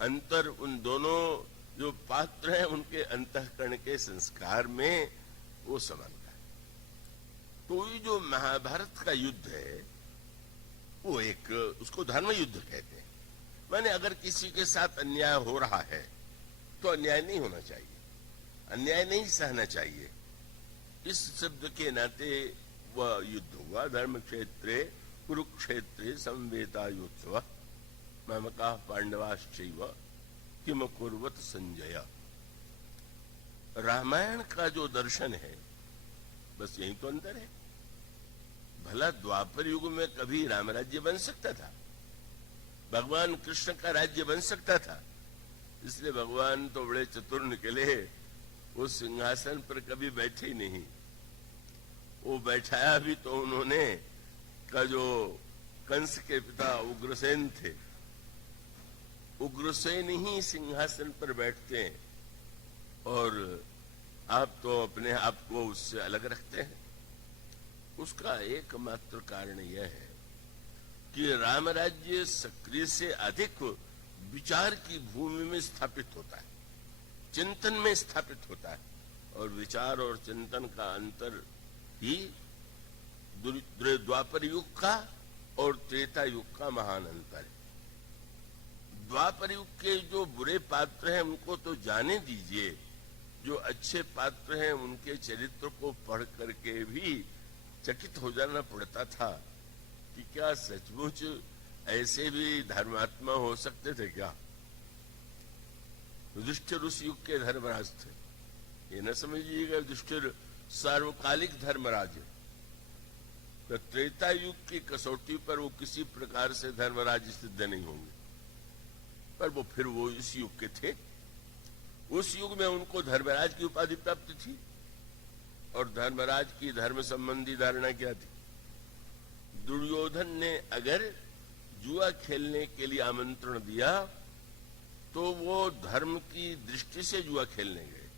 अंतर उन दोनों जो पात्र हैं उनके अंतःकरण के संस्कार में वो समानता है। तो ये जो महाभारत का युद्ध है वो एक, उसको धर्म युद्ध कहते हैं। माने अगर किसी के साथ अन्याय हो रहा है तो अन्याय नहीं होना चाहिए, अन्याय नहीं सहना चाहिए। इस शब्द के नाते वह युद्ध हुआ। धर्म क्षेत्रे कुरुक्षेत्रे संवेतायोत्सव ममका पांडवाश्चैव किम कुर्वत संजय। रामायण का जो दर्शन है बस यही तो अंतर है। भला द्वापर युग में कभी राम राज्य बन सकता था, भगवान कृष्ण का राज्य बन सकता था। इसलिए भगवान तो बड़े चतुर निकले, वो सिंहासन पर कभी बैठे ही नहीं। वो बैठाया भी तो उन्होंने का जो कंस के पिता उग्रसेन थे, उग्रसेन ही सिंहासन पर बैठते हैं, और आप तो अपने आप को उससे अलग रखते हैं। उसका एकमात्र कारण यह है कि राम राज्य सक्रिय से अधिक विचार की भूमि में स्थापित होता है, चिंतन में स्थापित होता है। और विचार और चिंतन का अंतर ही द्वापर युग का और त्रेता युग का महान अंतर है। द्वापर युग के जो बुरे पात्र हैं उनको तो जाने दीजिए, जो अच्छे पात्र हैं उनके चरित्र को पढ़ करके भी चकित हो जाना पड़ता था कि क्या सचमुच ऐसे भी धर्मात्मा हो सकते थे क्या। युधिष्ठिर उस युग के धर्मराज थे, ये न समझिएगा युधिष्ठिर सार्वकालिक धर्मराज है। तो त्रेता युग की कसौटी पर वो किसी प्रकार से धर्मराज सिद्ध नहीं होंगे, पर वो फिर वो इस युग के थे। उस युग में उनको धर्मराज की उपाधि प्राप्त थी, और धर्मराज की धर्म संबंधी धारणा क्या थी। दुर्योधन ने अगर जुआ खेलने के लिए आमंत्रण दिया तो वो धर्म की दृष्टि से जुआ खेलने गए।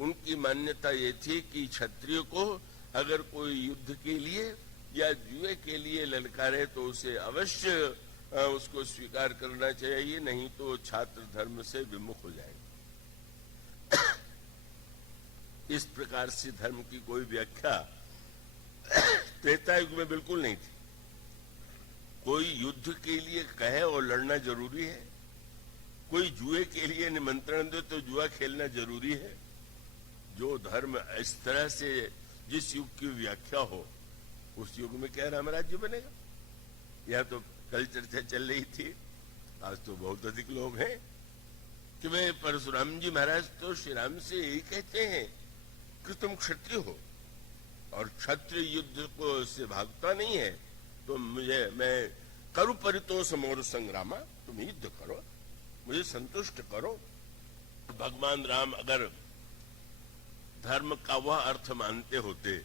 उनकी मान्यता ये थी कि क्षत्रिय को अगर कोई युद्ध के लिए या जुए के लिए ललकारे तो उसे अवश्य उसको स्वीकार करना चाहिए, नहीं तो छात्र धर्म से विमुख हो जाएगा। इस प्रकार से धर्म की कोई व्याख्या त्रेता युग में बिल्कुल नहीं थी। कोई युद्ध के लिए कहे और लड़ना जरूरी है, कोई जुए के लिए निमंत्रण दे तो जुआ खेलना जरूरी है। जो धर्म इस तरह से जिस युग की व्याख्या हो उस युग में क्या रामराज्य बनेगा। यह तो कल चर्चा चल रही थी, आज तो बहुत अधिक लोग हैं कि वे परशुराम जी महाराज तो श्री राम से यही कहते हैं कि तुम क्षत्रिय हो और क्षत्रिय युद्ध को से भागता नहीं है, तो मैं करू परितोष मोर संग्रामा, तुम युद्ध करो, मुझे संतुष्ट करो। भगवान राम अगर धर्म का वह अर्थ मानते होते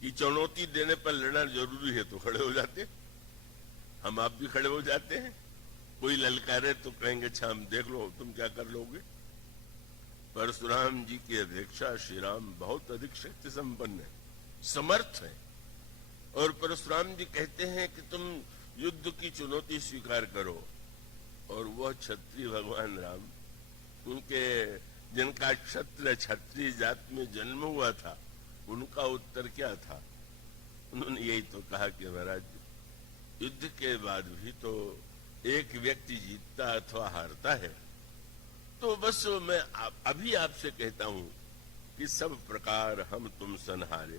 कि चुनौती देने पर लड़ना जरूरी है तो खड़े हो जाते, हम आप भी खड़े हो जाते हैं। कोई ललकारे तो कहेंगे अच्छा हम देख लो तुम क्या कर लोगे। परशुराम जी की अपेक्षा श्री राम बहुत अधिक शक्ति संपन्न है, समर्थ है। और परशुराम जी कहते हैं कि तुम युद्ध की चुनौती स्वीकार करो, और वह क्षत्रिय भगवान राम, उनके जिनका क्षत्रिय जात में जन्म हुआ था, उनका उत्तर क्या था। उन्होंने यही तो कहा कि महाराज युद्ध के बाद भी तो एक व्यक्ति जीतता अथवा हारता है, तो बस मैं अभी आपसे कहता हूं कि सब प्रकार हम तुम संहारे,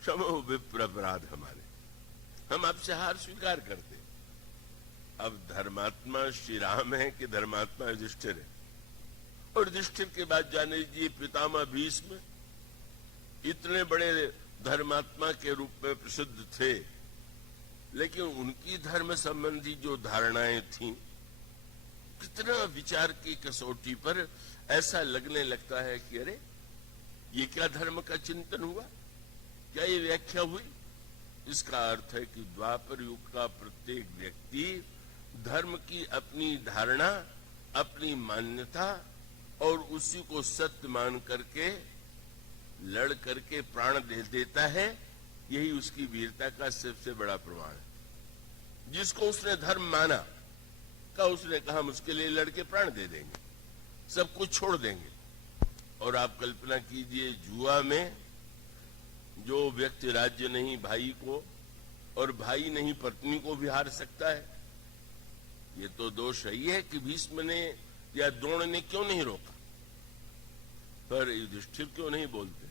क्षमो विप्र अपराध हमारे, हम आपसे हार स्वीकार करते। अब धर्मात्मा श्री राम है कि धर्मात्मा युधिष्ठिर है। और युधिष्ठिर के बाद जाने लीजिए पितामह भीष्म इतने बड़े धर्मात्मा के रूप में प्रसिद्ध थे, लेकिन उनकी धर्म संबंधी जो धारणाएं थीं, कितना विचार की कसौटी पर ऐसा लगने लगता है कि अरे ये क्या धर्म का चिंतन हुआ, क्या ये व्याख्या हुई। इसका अर्थ है कि द्वापर युग का प्रत्येक व्यक्ति धर्म की अपनी धारणा, अपनी मान्यता और उसी को सत्य मान करके लड़ करके प्राण दे देता है। यही उसकी वीरता का सबसे बड़ा प्रमाण है। जिसको उसने धर्म माना का उसने कहा हम उसके लिए लड़के प्राण दे देंगे, सब कुछ छोड़ देंगे। और आप कल्पना कीजिए जुआ में जो व्यक्ति राज्य नहीं भाई को और भाई नहीं पत्नी को भी हार सकता है, ये तो दोष है। ये है कि भीष्म ने या द्रोण ने क्यों नहीं रोका, पर युधिष्ठिर क्यों नहीं बोलते,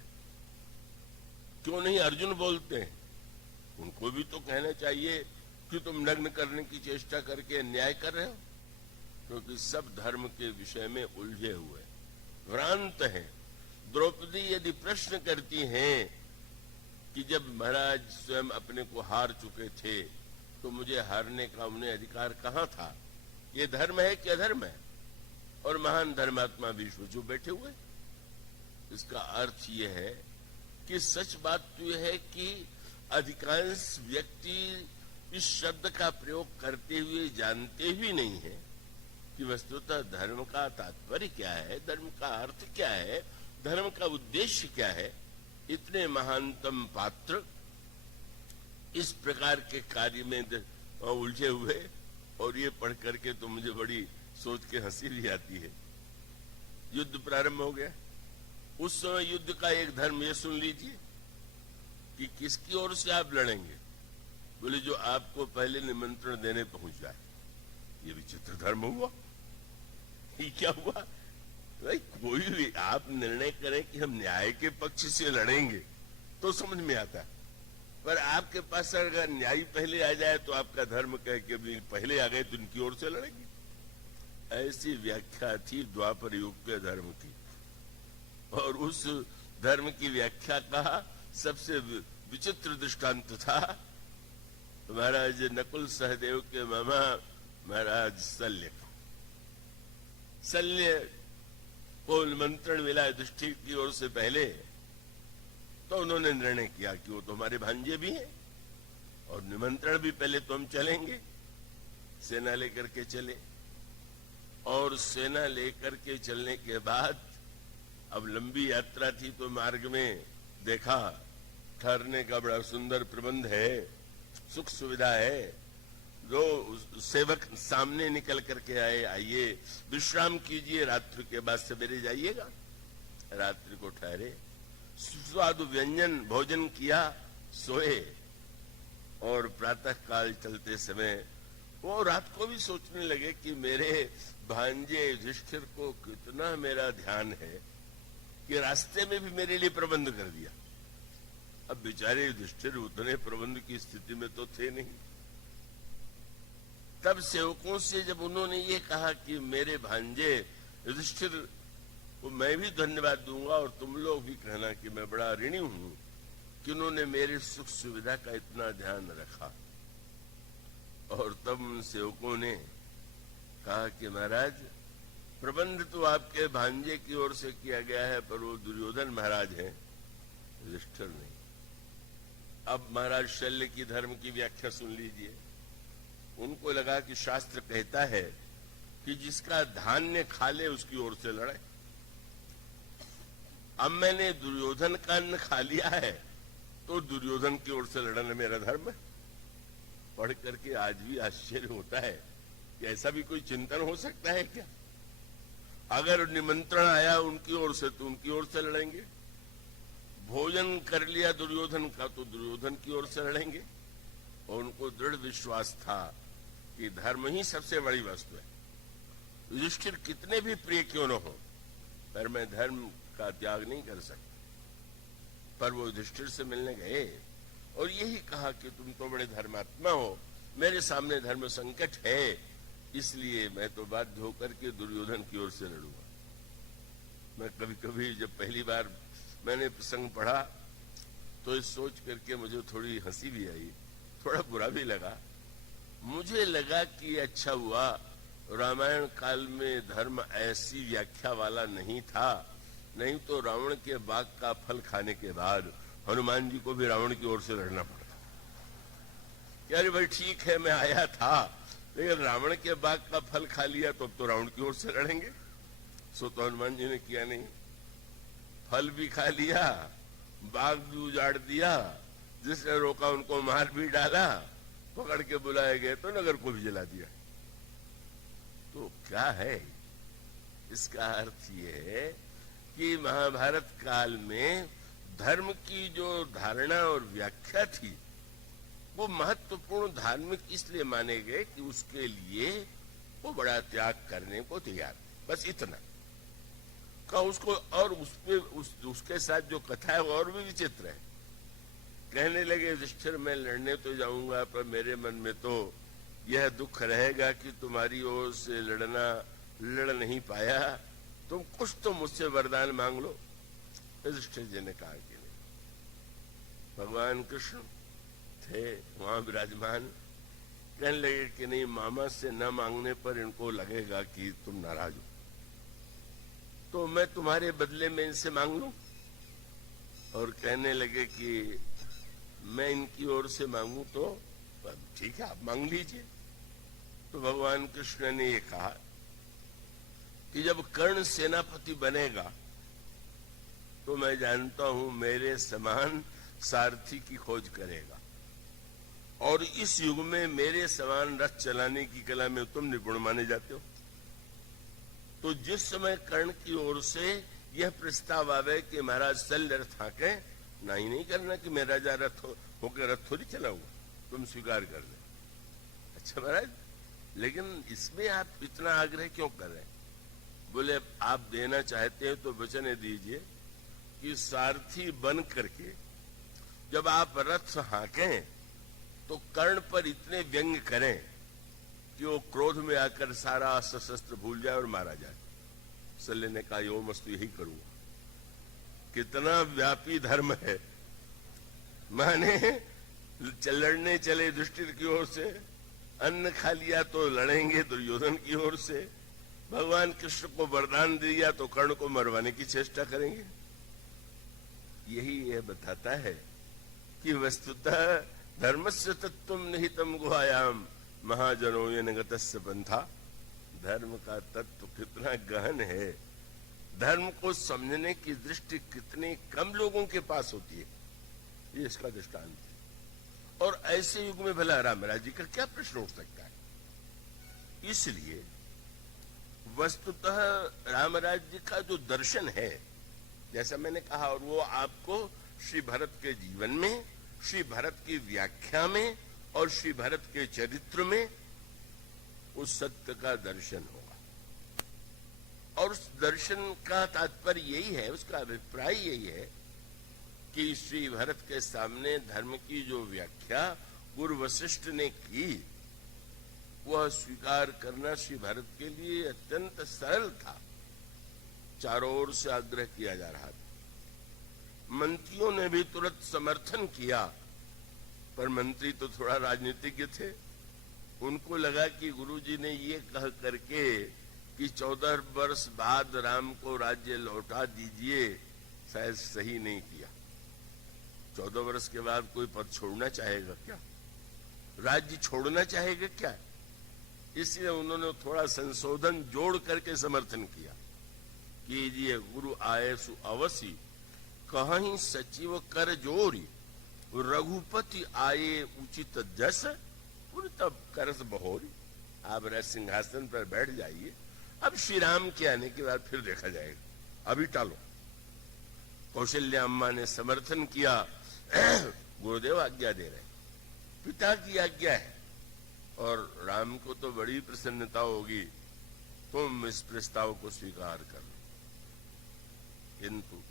क्यों नहीं अर्जुन बोलते हैं। उनको भी तो कहना चाहिए कि तुम नग्न करने की चेष्टा करके अन्याय कर रहे हो, क्योंकि सब धर्म के विषय में उलझे हुए भ्रांत हैं। द्रौपदी यदि प्रश्न करती हैं कि जब महाराज स्वयं अपने को हार चुके थे तो मुझे हारने का उन्हें अधिकार कहाँ था, ये धर्म है कि अधर्म है। और महान धर्मात्मा विष्णु जो बैठे हुए, इसका अर्थ ये है कि सच बात तो यह है कि अधिकांश व्यक्ति इस शब्द का प्रयोग करते हुए जानते भी नहीं है कि वस्तुतः धर्म का तात्पर्य क्या है, धर्म का अर्थ क्या है, धर्म का उद्देश्य क्या है। इतने महानतम पात्र इस प्रकार के कार्य में उलझे हुए, और ये पढ़ करके तो मुझे बड़ी सोच के हंसी भी आती है। युद्ध प्रारंभ हो गया। उस समय युद्ध का एक धर्म ये सुन लीजिए कि किसकी ओर से आप लड़ेंगे? बोले जो आपको पहले निमंत्रण देने पहुंच जाए। ये विचित्र धर्म हुआ। ये क्या हुआ भाई? कोई भी आप निर्णय करें कि हम न्याय के पक्ष से लड़ेंगे तो समझ में आता है, पर आपके पास अगर न्याय पहले आ जाए तो आपका धर्म कहे कि अभी पहले आ गए तो इनकी ओर से लड़ेंगे। ऐसी व्याख्या थी द्वापर युग के धर्म की, और उस धर्म की व्याख्या का सबसे विचित्र दृष्टांत था महाराज नकुल सहदेव के मामा महाराज शल्य का। शल्य को निमंत्रण मिला युधिष्ठिर की ओर से पहले, तो उन्होंने निर्णय किया कि वो तो हमारे भांजे भी हैं और निमंत्रण भी पहले तो हम चलेंगे। सेना लेकर के चले, और सेना लेकर के चलने के बाद अब लंबी यात्रा थी तो मार्ग में देखा ठहरने का बड़ा सुंदर प्रबंध है, सुख सुविधा है। जो सेवक सामने निकल करके आए, आइए विश्राम कीजिए, रात्रि के बाद सवेरे जाइएगा। रात्रि को ठहरे, सुस्वादु व्यंजन भोजन किया, सोए, और प्रातः काल चलते समय वो रात को भी सोचने लगे कि मेरे भांजे युधिष्ठिर को कितना मेरा ध्यान है कि रास्ते में भी मेरे लिए प्रबंध कर दिया। अब बेचारे युधिष्ठिर उतने प्रबंध की स्थिति में तो थे नहीं। तब सेवकों से जब उन्होंने ये कहा कि मेरे भांजे युधिष्ठिर को मैं भी धन्यवाद दूंगा और तुम लोग भी कहना कि मैं बड़ा ऋणी हूं कि उन्होंने मेरे सुख सुविधा का इतना ध्यान रखा। और तब उन सेवकों ने कहा कि महाराज प्रबंध तो आपके भांजे की ओर से किया गया है, पर वो दुर्योधन महाराज हैं, युधिष्ठिर नहीं। अब महाराज शल्य की धर्म की व्याख्या सुन लीजिए। उनको लगा कि शास्त्र कहता है कि जिसका धान्य खा ले उसकी ओर से लड़े। अब मैंने दुर्योधन का अन्न खा लिया है तो दुर्योधन की ओर से लड़ना मेरा धर्म है। पढ़ करके आज भी आश्चर्य होता है कि ऐसा भी कोई चिंतन हो सकता है क्या? अगर निमंत्रण आया उनकी ओर से तो उनकी ओर से लड़ेंगे, भोजन कर लिया दुर्योधन का तो दुर्योधन की ओर से लड़ेंगे। और उनको दृढ़ विश्वास था कि धर्म ही सबसे बड़ी वस्तु है। युधिष्ठिर कितने भी प्रिय क्यों न हो, पर मैं धर्म का त्याग नहीं कर सकता। पर वो युधिष्ठिर से मिलने गए और यही कहा कि तुम तो बड़े धर्मात्मा हो, मेरे सामने धर्म संकट है, इसलिए मैं तो बाध्य होकर के दुर्योधन की ओर से लड़ूंगा। मैं कभी कभी जब पहली बार मैंने प्रसंग पढ़ा तो इस सोच करके मुझे थोड़ी हंसी भी आई, थोड़ा बुरा भी लगा। मुझे लगा कि अच्छा हुआ रामायण काल में धर्म ऐसी व्याख्या वाला नहीं था, नहीं तो रावण के बाग का फल खाने के बाद हनुमान जी को भी रावण की ओर से लड़ना पड़ता। यार भाई ठीक है मैं आया था, लेकिन रावण के बाग का फल खा लिया तो अब तो रावण की ओर से लड़ेंगे। सो तो हनुमान जी ने किया नहीं, फल भी खा लिया, बाग भी उजाड़ दिया, जिसने रोका उनको मार भी डाला, पकड़ के बुलाए गए तो नगर को भी जला दिया। तो क्या है इसका अर्थ ये है कि महाभारत काल में धर्म की जो धारणा और व्याख्या थी वो महत्वपूर्ण धार्मिक इसलिए माने गए कि उसके लिए वो बड़ा त्याग करने को तैयार, बस इतना का उसको। और उसके साथ जो कथा है वो और भी विचित्र है। कहने लगे युधिष्ठिर मैं लड़ने तो जाऊंगा, पर मेरे मन में तो यह दुख रहेगा कि तुम्हारी ओर से लड़ नहीं पाया, तुम कुछ तो मुझसे वरदान मांग लो। युधिष्ठिर जी ने कहा कि नहीं। भगवान कृष्ण थे वहां विराजमान, कहने लगे कि नहीं, मामा से न मांगने पर इनको लगेगा कि तुम नाराज हो, तो मैं तुम्हारे बदले में इनसे मांग लूं। और कहने लगे कि मैं इनकी ओर से मांगू तो ठीक है आप मांग लीजिए। तो भगवान कृष्ण ने ये कहा कि जब कर्ण सेनापति बनेगा तो मैं जानता हूं मेरे समान सारथी की खोज करेगा, और इस युग में मेरे समान रथ चलाने की कला में तुम निपुण माने जाते हो। तो जिस समय कर्ण की ओर से यह प्रस्ताव आवे कि महाराज शल्य रथ हांके ना ही नहीं करना कि मैं राजा रथ होकर रथ थोड़ी चलाऊंगा, तुम स्वीकार कर ले। अच्छा महाराज, लेकिन इसमें आप इतना आग्रह क्यों कर रहे हैं? बोले आप देना चाहते हैं तो वचन दीजिए कि सारथी बन करके जब आप रथ हाँकें तो कर्ण पर इतने व्यंग करें कि वो क्रोध में आकर सारा अस्त्र शस्त्र भूल जाए और मारा जाए। शल्य ने कहा यो मस्तु यही करूंगा। कितना व्यापी धर्म है। माने लड़ने चले दुष्ट की ओर से, अन्न खा लिया तो लड़ेंगे दुर्योधन की ओर से, भगवान कृष्ण को वरदान दिया तो कर्ण को मरवाने की चेष्टा करेंगे। यही यह बताता है कि वस्तुतः धर्मस्य तत्त्वम निहितम गुहायाम महाजनो येन गतस्य पंथा। धर्म का तत्व कितना गहन है, धर्म को समझने की दृष्टि कितने कम लोगों के पास होती है, ये इसका दृष्टांत है। और ऐसे युग में भला रामराज जी का क्या प्रश्न उठ सकता है? इसलिए वस्तुतः रामराज जी का जो दर्शन है, जैसा मैंने कहा, और वो आपको श्री भरत के जीवन में, श्री भरत की व्याख्या में और श्री भरत के चरित्र में उस सत्य का दर्शन होगा। और उस दर्शन का तात्पर्य यही है, उसका अभिप्राय यही है कि श्री भरत के सामने धर्म की जो व्याख्या गुरु वशिष्ठ ने की, वह स्वीकार करना श्री भरत के लिए अत्यंत सरल था। चारों ओर से आग्रह किया जा रहा था। मंत्रियों ने भी तुरंत समर्थन किया, पर मंत्री तो थोड़ा राजनीतिज्ञ थे। उनको लगा कि गुरुजी ने ये कह करके कि 14 वर्ष बाद राम को राज्य लौटा दीजिए, शायद सही नहीं किया। 14 वर्ष के बाद कोई पद छोड़ना चाहेगा क्या? राज्य छोड़ना चाहेगा क्या? इसलिए उन्होंने थोड़ा संशोधन जोड़ करके समर्थन किया। कीजिए गुरु आए सु अवसी, कहीं सचिव कर जोरी, रघुपति आए उचित जस, तब करस बहोरी। आप राज सिंहासन पर बैठ जाइए, अब श्री राम के आने के बाद फिर देखा जाएगा, अभी टालो। कौशल्या अम्मा ने समर्थन किया। गुरुदेव आज्ञा दे रहे, पिता की आज्ञा है और राम को तो बड़ी प्रसन्नता होगी, तुम इस प्रस्ताव को स्वीकार कर लो। किंतु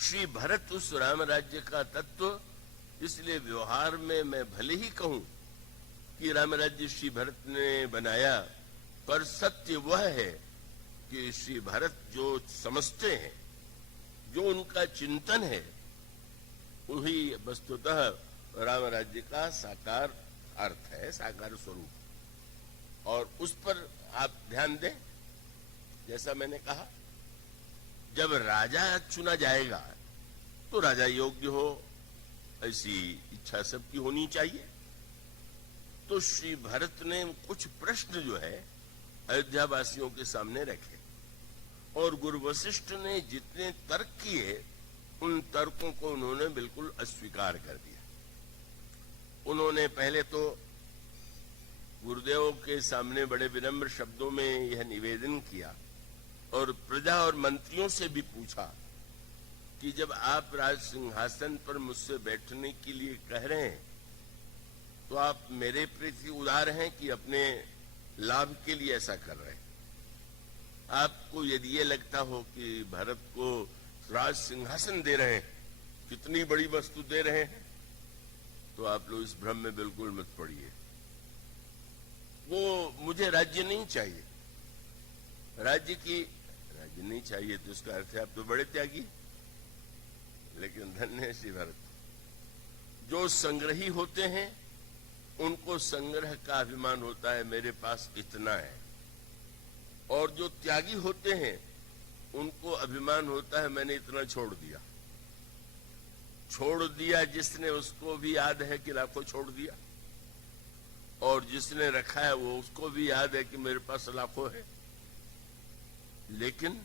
श्री भरत उस राम राज्य का तत्व, इसलिए व्यवहार में मैं भले ही कहूं कि राम राज्य श्री भरत ने बनाया, पर सत्य वह है कि श्री भरत जो समझते हैं, जो उनका चिंतन है, वही वस्तुतः राम राज्य का साकार अर्थ है, साकार स्वरूप। और उस पर आप ध्यान दें, जैसा मैंने कहा, जब राजा चुना जाएगा तो राजा योग्य हो, ऐसी इच्छा सबकी होनी चाहिए। तो श्री भरत ने कुछ प्रश्न जो है अयोध्या वासियों के सामने रखे, और गुरु वशिष्ठ ने जितने तर्क किए, उन तर्कों को उन्होंने बिल्कुल अस्वीकार कर दिया। उन्होंने पहले तो गुरुदेव के सामने बड़े विनम्र शब्दों में यह निवेदन किया और प्रजा और मंत्रियों से भी पूछा कि जब आप राज सिंहासन पर मुझसे बैठने के लिए कह रहे हैं, तो आप मेरे प्रति उदार हैं कि अपने लाभ के लिए ऐसा कर रहे हैं? आपको यदि ये लगता हो कि भरत को राज सिंहासन दे रहे हैं, कितनी बड़ी वस्तु दे रहे हैं, तो आप लोग इस भ्रम में बिल्कुल मत पड़िए। वो मुझे राज्य नहीं चाहिए, राज्य नहीं चाहिए तो इसका अर्थ है आप तो बड़े त्यागी। लेकिन धन्य है श्री भरत, जो संग्रही होते हैं उनको संग्रह का अभिमान होता है, मेरे पास इतना है। और जो त्यागी होते हैं उनको अभिमान होता है, मैंने इतना छोड़ दिया। छोड़ दिया जिसने, उसको भी याद है कि लाखों छोड़ दिया, और जिसने रखा है वो उसको भी याद है कि मेरे पास लाखों है। लेकिन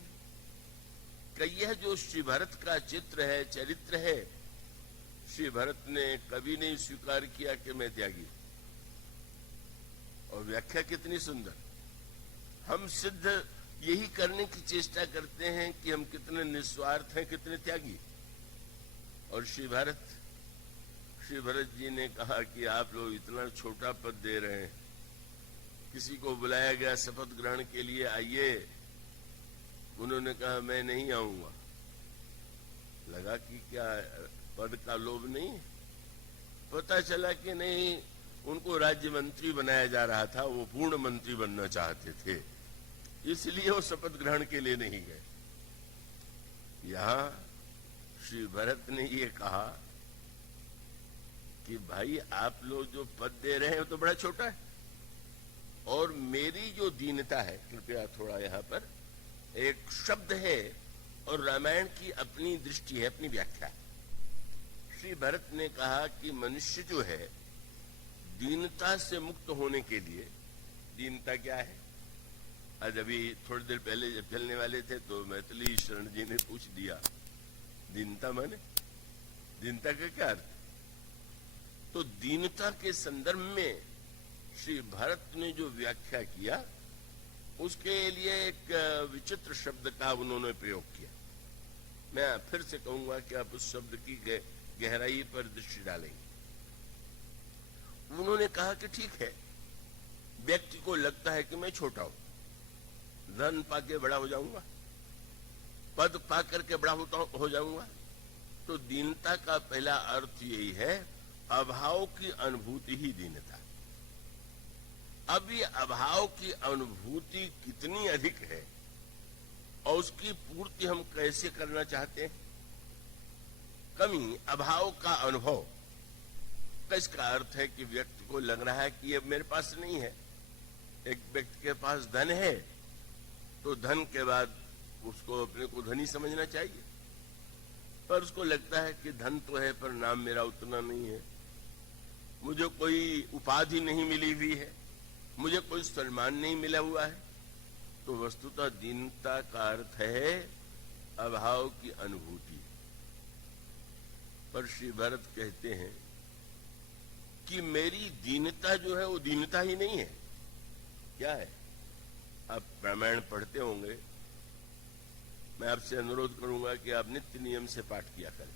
यह जो श्री भरत का चित्र है, चरित्र है, श्री भरत ने कभी नहीं स्वीकार किया कि मैं त्यागी। और व्याख्या कितनी सुंदर। हम सिद्ध यही करने की चेष्टा करते हैं कि हम कितने निस्वार्थ हैं, कितने त्यागी। और श्री भरत जी ने कहा कि आप लोग इतना छोटा पद दे रहे हैं, किसी को बुलाया गया शपथ ग्रहण के लिए, आइए। उन्होंने कहा मैं नहीं आऊंगा। लगा कि क्या पद का लोभ नहीं, पता चला कि नहीं, उनको राज्य मंत्री बनाया जा रहा था, वो पूर्ण मंत्री बनना चाहते थे, इसलिए वो शपथ ग्रहण के लिए नहीं गए। यहां श्री भरत ने ये कहा कि भाई आप लोग जो पद दे रहे हैं वो तो बड़ा छोटा है, और मेरी जो दीनता है, कृपया थोड़ा यहाँ पर एक शब्द है और रामायण की अपनी दृष्टि है, अपनी व्याख्या। श्री भरत ने कहा कि मनुष्य जो है दीनता से मुक्त होने के लिए, दीनता क्या है? आज अभी थोड़ी देर पहले जब चलने वाले थे तो मैथिली शरण जी ने पूछ दिया, दीनता माने, दीनता का क्या अर्थ? तो दीनता के संदर्भ में श्री भरत ने जो व्याख्या किया, उसके लिए एक विचित्र शब्द का उन्होंने प्रयोग किया। मैं फिर से कहूंगा कि आप उस शब्द की गहराई पर दृष्टि डालेंगे। उन्होंने कहा कि ठीक है, व्यक्ति को लगता है कि मैं छोटा हूं, धन पाके बड़ा हो जाऊंगा, पद पाकर के बड़ा हो जाऊंगा, तो दीनता का पहला अर्थ यही है, अभाव की अनुभूति ही दीनता। अब ये अभाव की अनुभूति कितनी अधिक है और उसकी पूर्ति हम कैसे करना चाहते हैं? कमी, अभाव का अनुभव, इसका अर्थ है कि व्यक्ति को लग रहा है कि ये मेरे पास नहीं है। एक व्यक्ति के पास धन है तो धन के बाद उसको अपने को धनी समझना चाहिए, पर उसको लगता है कि धन तो है पर नाम मेरा उतना नहीं है, मुझे कोई उपाधि नहीं मिली हुई है, मुझे कोई सम्मान नहीं मिला हुआ है। तो वस्तुतः दीनता का अर्थ है अभाव की अनुभूति। पर श्री भरत कहते हैं कि मेरी दीनता जो है वो दीनता ही नहीं है। क्या है? आप रामायण पढ़ते होंगे, मैं आपसे अनुरोध करूंगा कि आप नित्य नियम से पाठ किया करें,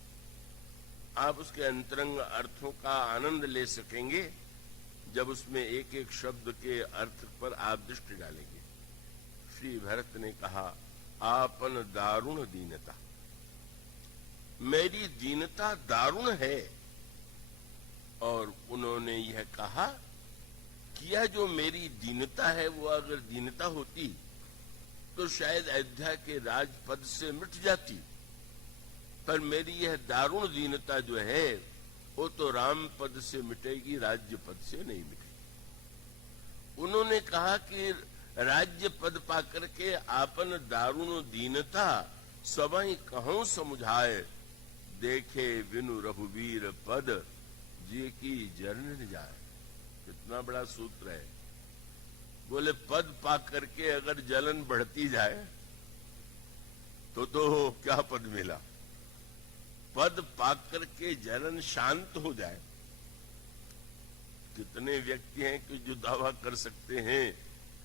आप उसके अंतरंग अर्थों का आनंद ले सकेंगे जब उसमें एक एक शब्द के अर्थ पर आप दृष्टि डालेंगे। श्री भरत ने कहा, आपन दारुण दीनता, मेरी दीनता दारुण है। और उन्होंने यह कहा कि यह जो मेरी दीनता है वो अगर दीनता होती तो शायद अयोध्या के राजपद से मिट जाती, पर मेरी यह दारुण दीनता जो है वो तो राम पद से मिटेगी, राज्य पद से नहीं मिटेगी। उन्होंने कहा कि राज्य पद पाकर के आपन दारुण दीनता सबई कहूं समुझाए, देखे बिनु रघुवीर पद जी की जरन न जाए। कितना बड़ा सूत्र है। बोले पद पाकर के अगर जलन बढ़ती जाए तो क्या पद मिला? पद पाकर के जलन शांत हो जाए। कितने व्यक्ति हैं कि जो दावा कर सकते हैं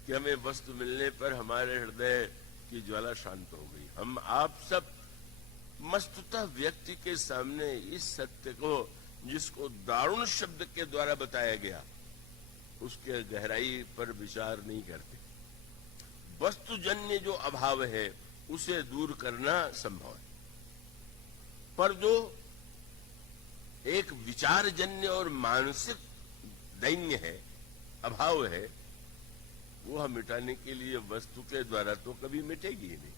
कि हमें वस्तु मिलने पर हमारे हृदय की ज्वाला शांत हो गई। हम आप सब मस्तुता व्यक्ति के सामने इस सत्य को, जिसको दारुण शब्द के द्वारा बताया गया, उसके गहराई पर विचार नहीं करते। वस्तुजन्य जो अभाव है उसे दूर करना संभव है, पर जो एक विचारजन्य और मानसिक दैन्य है, अभाव है, वो हम मिटाने के लिए वस्तु के द्वारा तो कभी मिटेगी ही नहीं।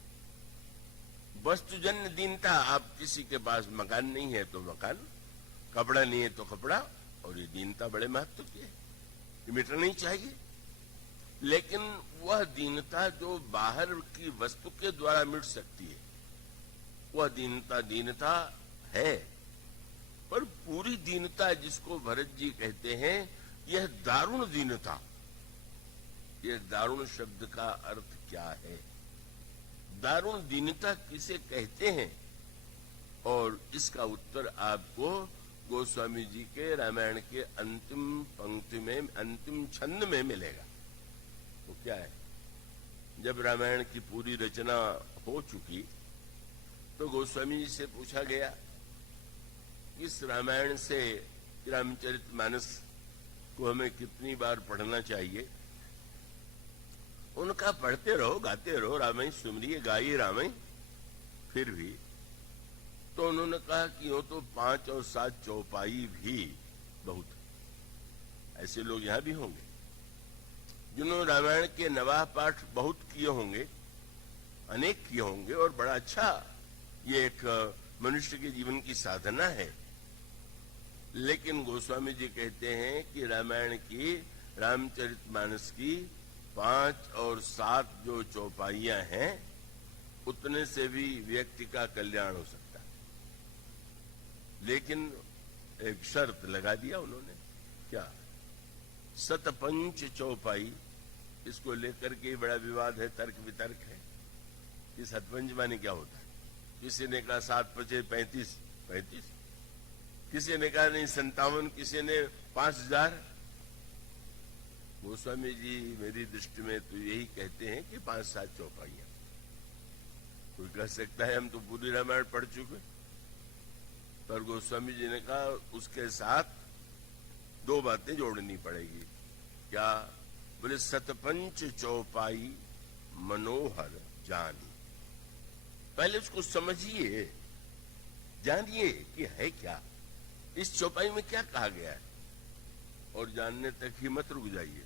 वस्तुजन्य दीनता, आप किसी के पास मकान नहीं है तो मकान, कपड़ा नहीं है तो कपड़ा, और ये दीनता बड़े महत्व की है, ये मिटना नहीं चाहिए। लेकिन वह दीनता जो बाहर की वस्तु के द्वारा मिट सकती है, वह दीनता है। पर पूरी दीनता जिसको भरत जी कहते हैं, यह दारुण दीनता। यह दारुण शब्द का अर्थ क्या है? दारुण दीनता किसे कहते हैं? और इसका उत्तर आपको गोस्वामी जी के रामायण के अंतिम पंक्ति में, अंतिम छंद में मिलेगा। वो क्या है? जब रामायण की पूरी रचना हो चुकी तो गोस्वामी जी से पूछा गया इस रामायण से रामचरितमानस को हमें कितनी बार पढ़ना चाहिए। उनका पढ़ते रहो, गाते रहो, रामायण सुमरिए गाइए रामायण। फिर भी तो उन्होंने कहा कि वो तो 5 और 7 चौपाई भी बहुत। ऐसे लोग यहां भी होंगे जिन्होंने रामायण के नवाह पाठ बहुत किए होंगे, अनेक किए होंगे, और बड़ा अच्छा ये एक मनुष्य के जीवन की साधना है। लेकिन गोस्वामी जी कहते हैं कि रामायण की, रामचरितमानस की 5 और 7 जो चौपाइयां हैं, उतने से भी व्यक्ति का कल्याण हो सकता है। लेकिन एक शर्त लगा दिया उन्होंने, क्या? सतपंच चौपाई। इसको लेकर के बड़ा विवाद है, तर्क वितर्क है कि सतपंच माने क्या होता है। किसी ने कहा 7 × 5 = 35, किसी ने कहा नहीं 57, किसी ने 5000। गोस्वामी जी मेरी दृष्टि में तो यही कहते हैं कि 5-7 चौपाइयां। कोई कह सकता है हम तो पूरी रामायण पढ़ चुके, पर गोस्वामी जी ने कहा उसके साथ 2 बातें जोड़नी पड़ेगी। क्या? बोले सतपंच चौपाई मनोहर जानी। पहले उसको समझिए, जानिए कि है क्या, इस चौपाई में क्या कहा गया है, और जानने तक ही मत रुक जाइए।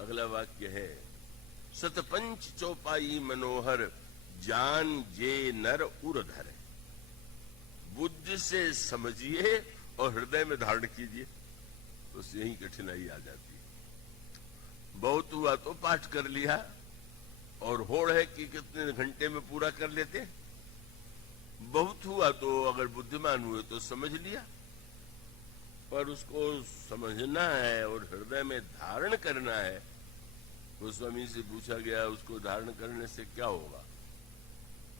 अगला वाक्य है सतपंच चौपाई मनोहर जान जे नर उरधर। बुद्धि से समझिए और हृदय में धारण कीजिए, तो यही कठिनाई आ जाती है। बहुत हुआ तो पाठ कर लिया, और होड़ है कि कितने घंटे में पूरा कर लेते। बहुत हुआ तो अगर बुद्धिमान हुए तो समझ लिया, पर उसको समझना है और हृदय में धारण करना है। गोस्वामी से पूछा गया उसको धारण करने से क्या होगा,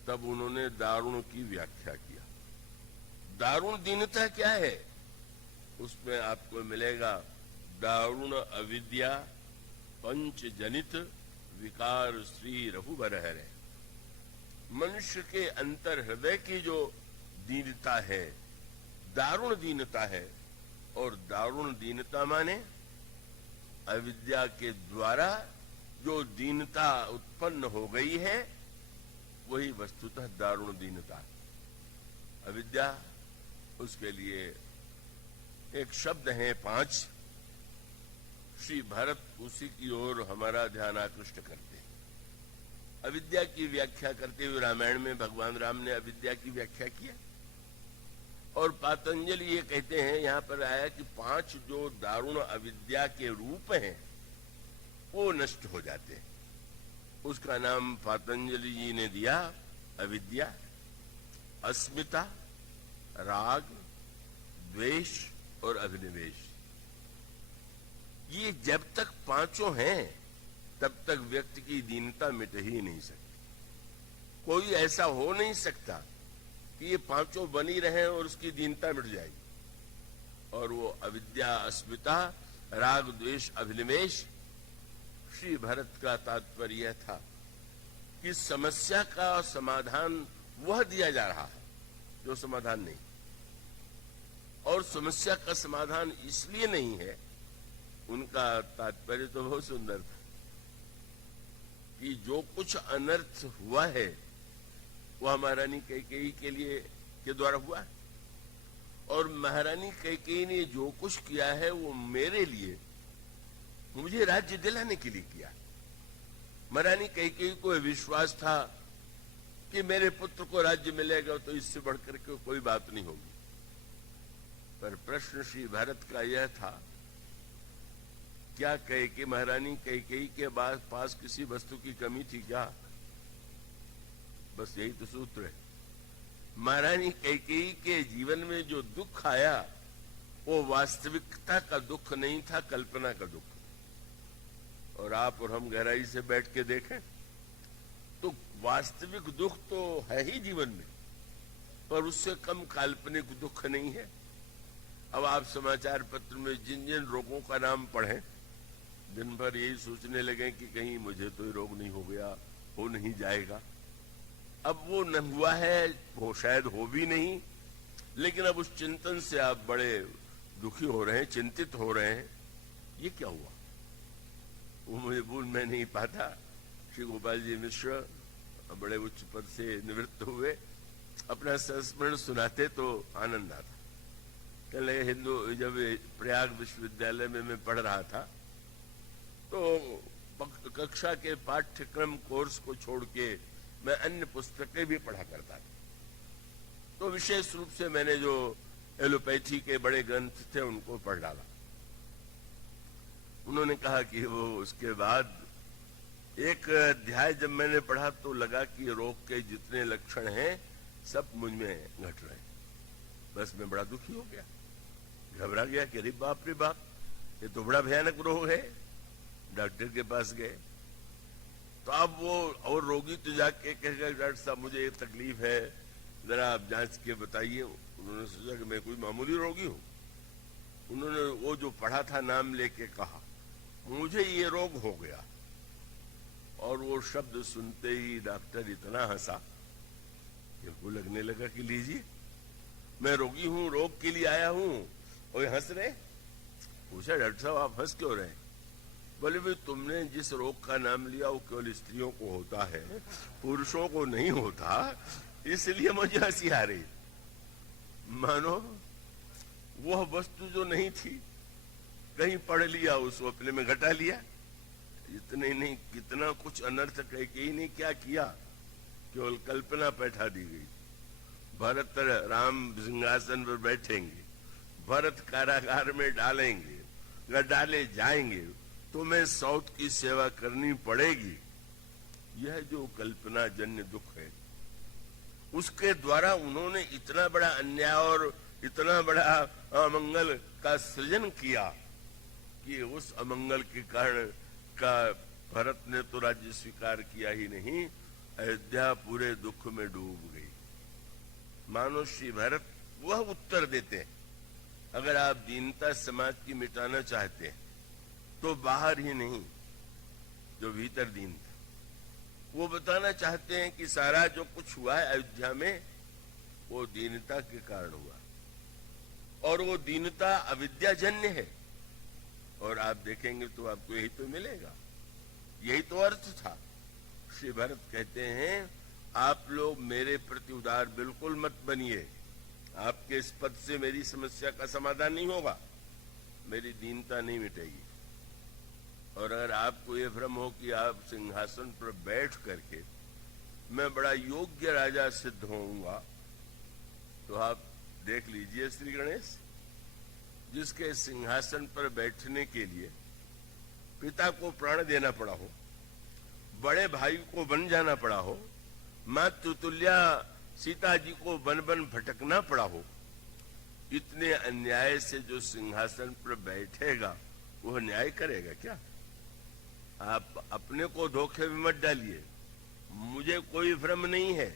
तब उन्होंने दारुण की व्याख्या किया। दारुण दीनता क्या है? उसमें आपको मिलेगा दारुण अविद्या पंच जनित विकार श्री रघुबर है। मनुष्य के अंतर हृदय की जो दीनता है, दारुण दीनता है। और दारुण दीनता माने अविद्या के द्वारा जो दीनता उत्पन्न हो गई है, वही वस्तुतः दारुण दीनता है। अविद्या, उसके लिए एक शब्द है 5। श्री भरत उसी की ओर हमारा ध्यान आकृष्ट करते हैं। अविद्या की व्याख्या करते हुए रामायण में भगवान राम ने अविद्या की व्याख्या किया, और पातंजलि ये कहते हैं, यहां पर आया कि 5 जो दारुण अविद्या के रूप हैं वो नष्ट हो जाते हैं। उसका नाम पातंजलि जी ने दिया अविद्या, अस्मिता, राग, द्वेष और अभिनिवेश। ये जब तक 5 हैं तब तक व्यक्ति की दीनता मिट ही नहीं सकती। कोई ऐसा हो नहीं सकता कि ये 5 बनी रहे और उसकी दीनता मिट जाएगी। और वो अविद्या, अस्मिता, राग, द्वेष, अभिनिवेश। श्री भरत का तात्पर्य था कि समस्या का समाधान वह दिया जा रहा है जो समाधान नहीं, और समस्या का समाधान इसलिए नहीं है। उनका तात्पर्य तो बहुत सुंदर था कि जो कुछ अनर्थ हुआ है वह महारानी कैकेयी के लिए के द्वारा हुआ है, और महारानी कैकेयी ने जो कुछ किया है वो मेरे लिए, मुझे राज्य दिलाने के लिए किया। महारानी कैकेयी को विश्वास था कि मेरे पुत्र को राज्य मिलेगा तो इससे बढ़कर के कोई बात नहीं होगी। पर प्रश्न श्री भरत का यह था, क्या कैकेयी, महारानी कैकेयी के पास किसी वस्तु की कमी थी क्या? बस यही तो सूत्र है। महारानी कैकेयी के जीवन में जो दुख आया वो वास्तविकता का दुख नहीं था, कल्पना का दुख। और आप और हम गहराई से बैठ के देखें तो वास्तविक दुख तो है ही जीवन में, पर उससे कम काल्पनिक दुख नहीं है। अब आप समाचार पत्र में जिन जिन रोगों का नाम पढ़ें, दिन भर यही सोचने लगे कि कहीं मुझे तो ये रोग नहीं हो गया, हो नहीं जाएगा। अब वो न हुआ है, वो शायद हो भी नहीं, लेकिन अब उस चिंतन से आप बड़े दुखी हो रहे हैं, चिंतित हो रहे हैं। ये क्या हुआ? वो मुझे भूल मैं नहीं पाता। श्री गोपाल जी मिश्र बड़े उच्च पद से निवृत्त हुए, अपना संस्मरण सुनाते तो आनंद आता। कहने लगे, हिंदू जब प्रयाग विश्वविद्यालय में मैं पढ़ रहा था तो कक्षा के पाठ्यक्रम कोर्स को छोड़ के मैं अन्य पुस्तकें भी पढ़ा करता था। तो विशेष रूप से मैंने जो एलोपैथी के बड़े ग्रंथ थे उनको पढ़ डाला। उन्होंने कहा कि वो उसके बाद एक अध्याय जब मैंने पढ़ा तो लगा कि रोग के जितने लक्षण हैं सब मुझ में घट रहे हैं। बस मैं बड़ा दुखी हो गया, घबरा गया कि अरे बाप रे बाप, ये तो बड़ा भयानक रोग है। डॉक्टर के पास गए तो अब वो और रोगी तो जाके कहेगा, डॉक्टर साहब मुझे ये तकलीफ है, जरा आप जांच के बताइए। उन्होंने सोचा कि मैं कोई मामूली रोगी हूं। उन्होंने वो जो पढ़ा था नाम लेके कहा, मुझे ये रोग हो गया। और वो शब्द सुनते ही डॉक्टर इतना हंसा कि उनको लगने लगा कि लीजिए, मैं रोगी हूं, रोग के लिए आया हूं और हंस रहे। पूछा, डॉक्टर साहब आप हंस क्यों रहे? बोले, भाई तुमने जिस रोग का नाम लिया वो केवल स्त्रियों को होता है, पुरुषों को नहीं होता, इसलिए मुझे हंसी आ रही। मानो वह वस्तु जो नहीं थी, कहीं पढ़ लिया, उसको अपने में घटा लिया। इतने ही नहीं, कितना कुछ अनर्थ कह के ही नहीं क्या किया, केवल कल्पना बैठा दी गई। भरत राम सिंहासन पर बैठेंगे, भरत कारागार में डालेंगे, अगर डाले जाएंगे तो मैं सौत की सेवा करनी पड़ेगी। यह जो कल्पना जन्य दुख है, उसके द्वारा उन्होंने इतना बड़ा अन्याय और इतना बड़ा अमंगल का सृजन किया कि उस अमंगल के कारण का भरत ने तो राज्य स्वीकार किया ही नहीं, अयोध्या पूरे दुख में डूब गई। मानो श्री भरत वह उत्तर देते हैं, अगर आप दीनता समाज की मिटाना चाहते हैं तो बाहर ही नहीं, जो भीतर दीन था, वो बताना चाहते हैं कि सारा जो कुछ हुआ है अयोध्या में वो दीनता के कारण हुआ, और वो दीनता अविद्याजन्य है। और आप देखेंगे तो आपको यही तो मिलेगा, यही तो अर्थ था। श्री भरत कहते हैं, आप लोग मेरे प्रति उदार बिल्कुल मत बनिए, आपके इस पद से मेरी समस्या का समाधान नहीं होगा, मेरी दीनता नहीं मिटेगी। और अगर आपको ये भ्रम हो कि आप सिंहासन पर बैठ करके मैं बड़ा योग्य राजा सिद्ध होऊंगा, तो आप देख लीजिए श्री गणेश, जिसके सिंहासन पर बैठने के लिए पिता को प्राण देना पड़ा हो, बड़े भाई को बन जाना पड़ा हो, मातृतुल्या सीता जी को बन बन भटकना पड़ा हो, इतने अन्याय से जो सिंहासन पर बैठेगा वह न्याय करेगा क्या? आप अपने को धोखे में मत डालिए, मुझे कोई भ्रम नहीं है,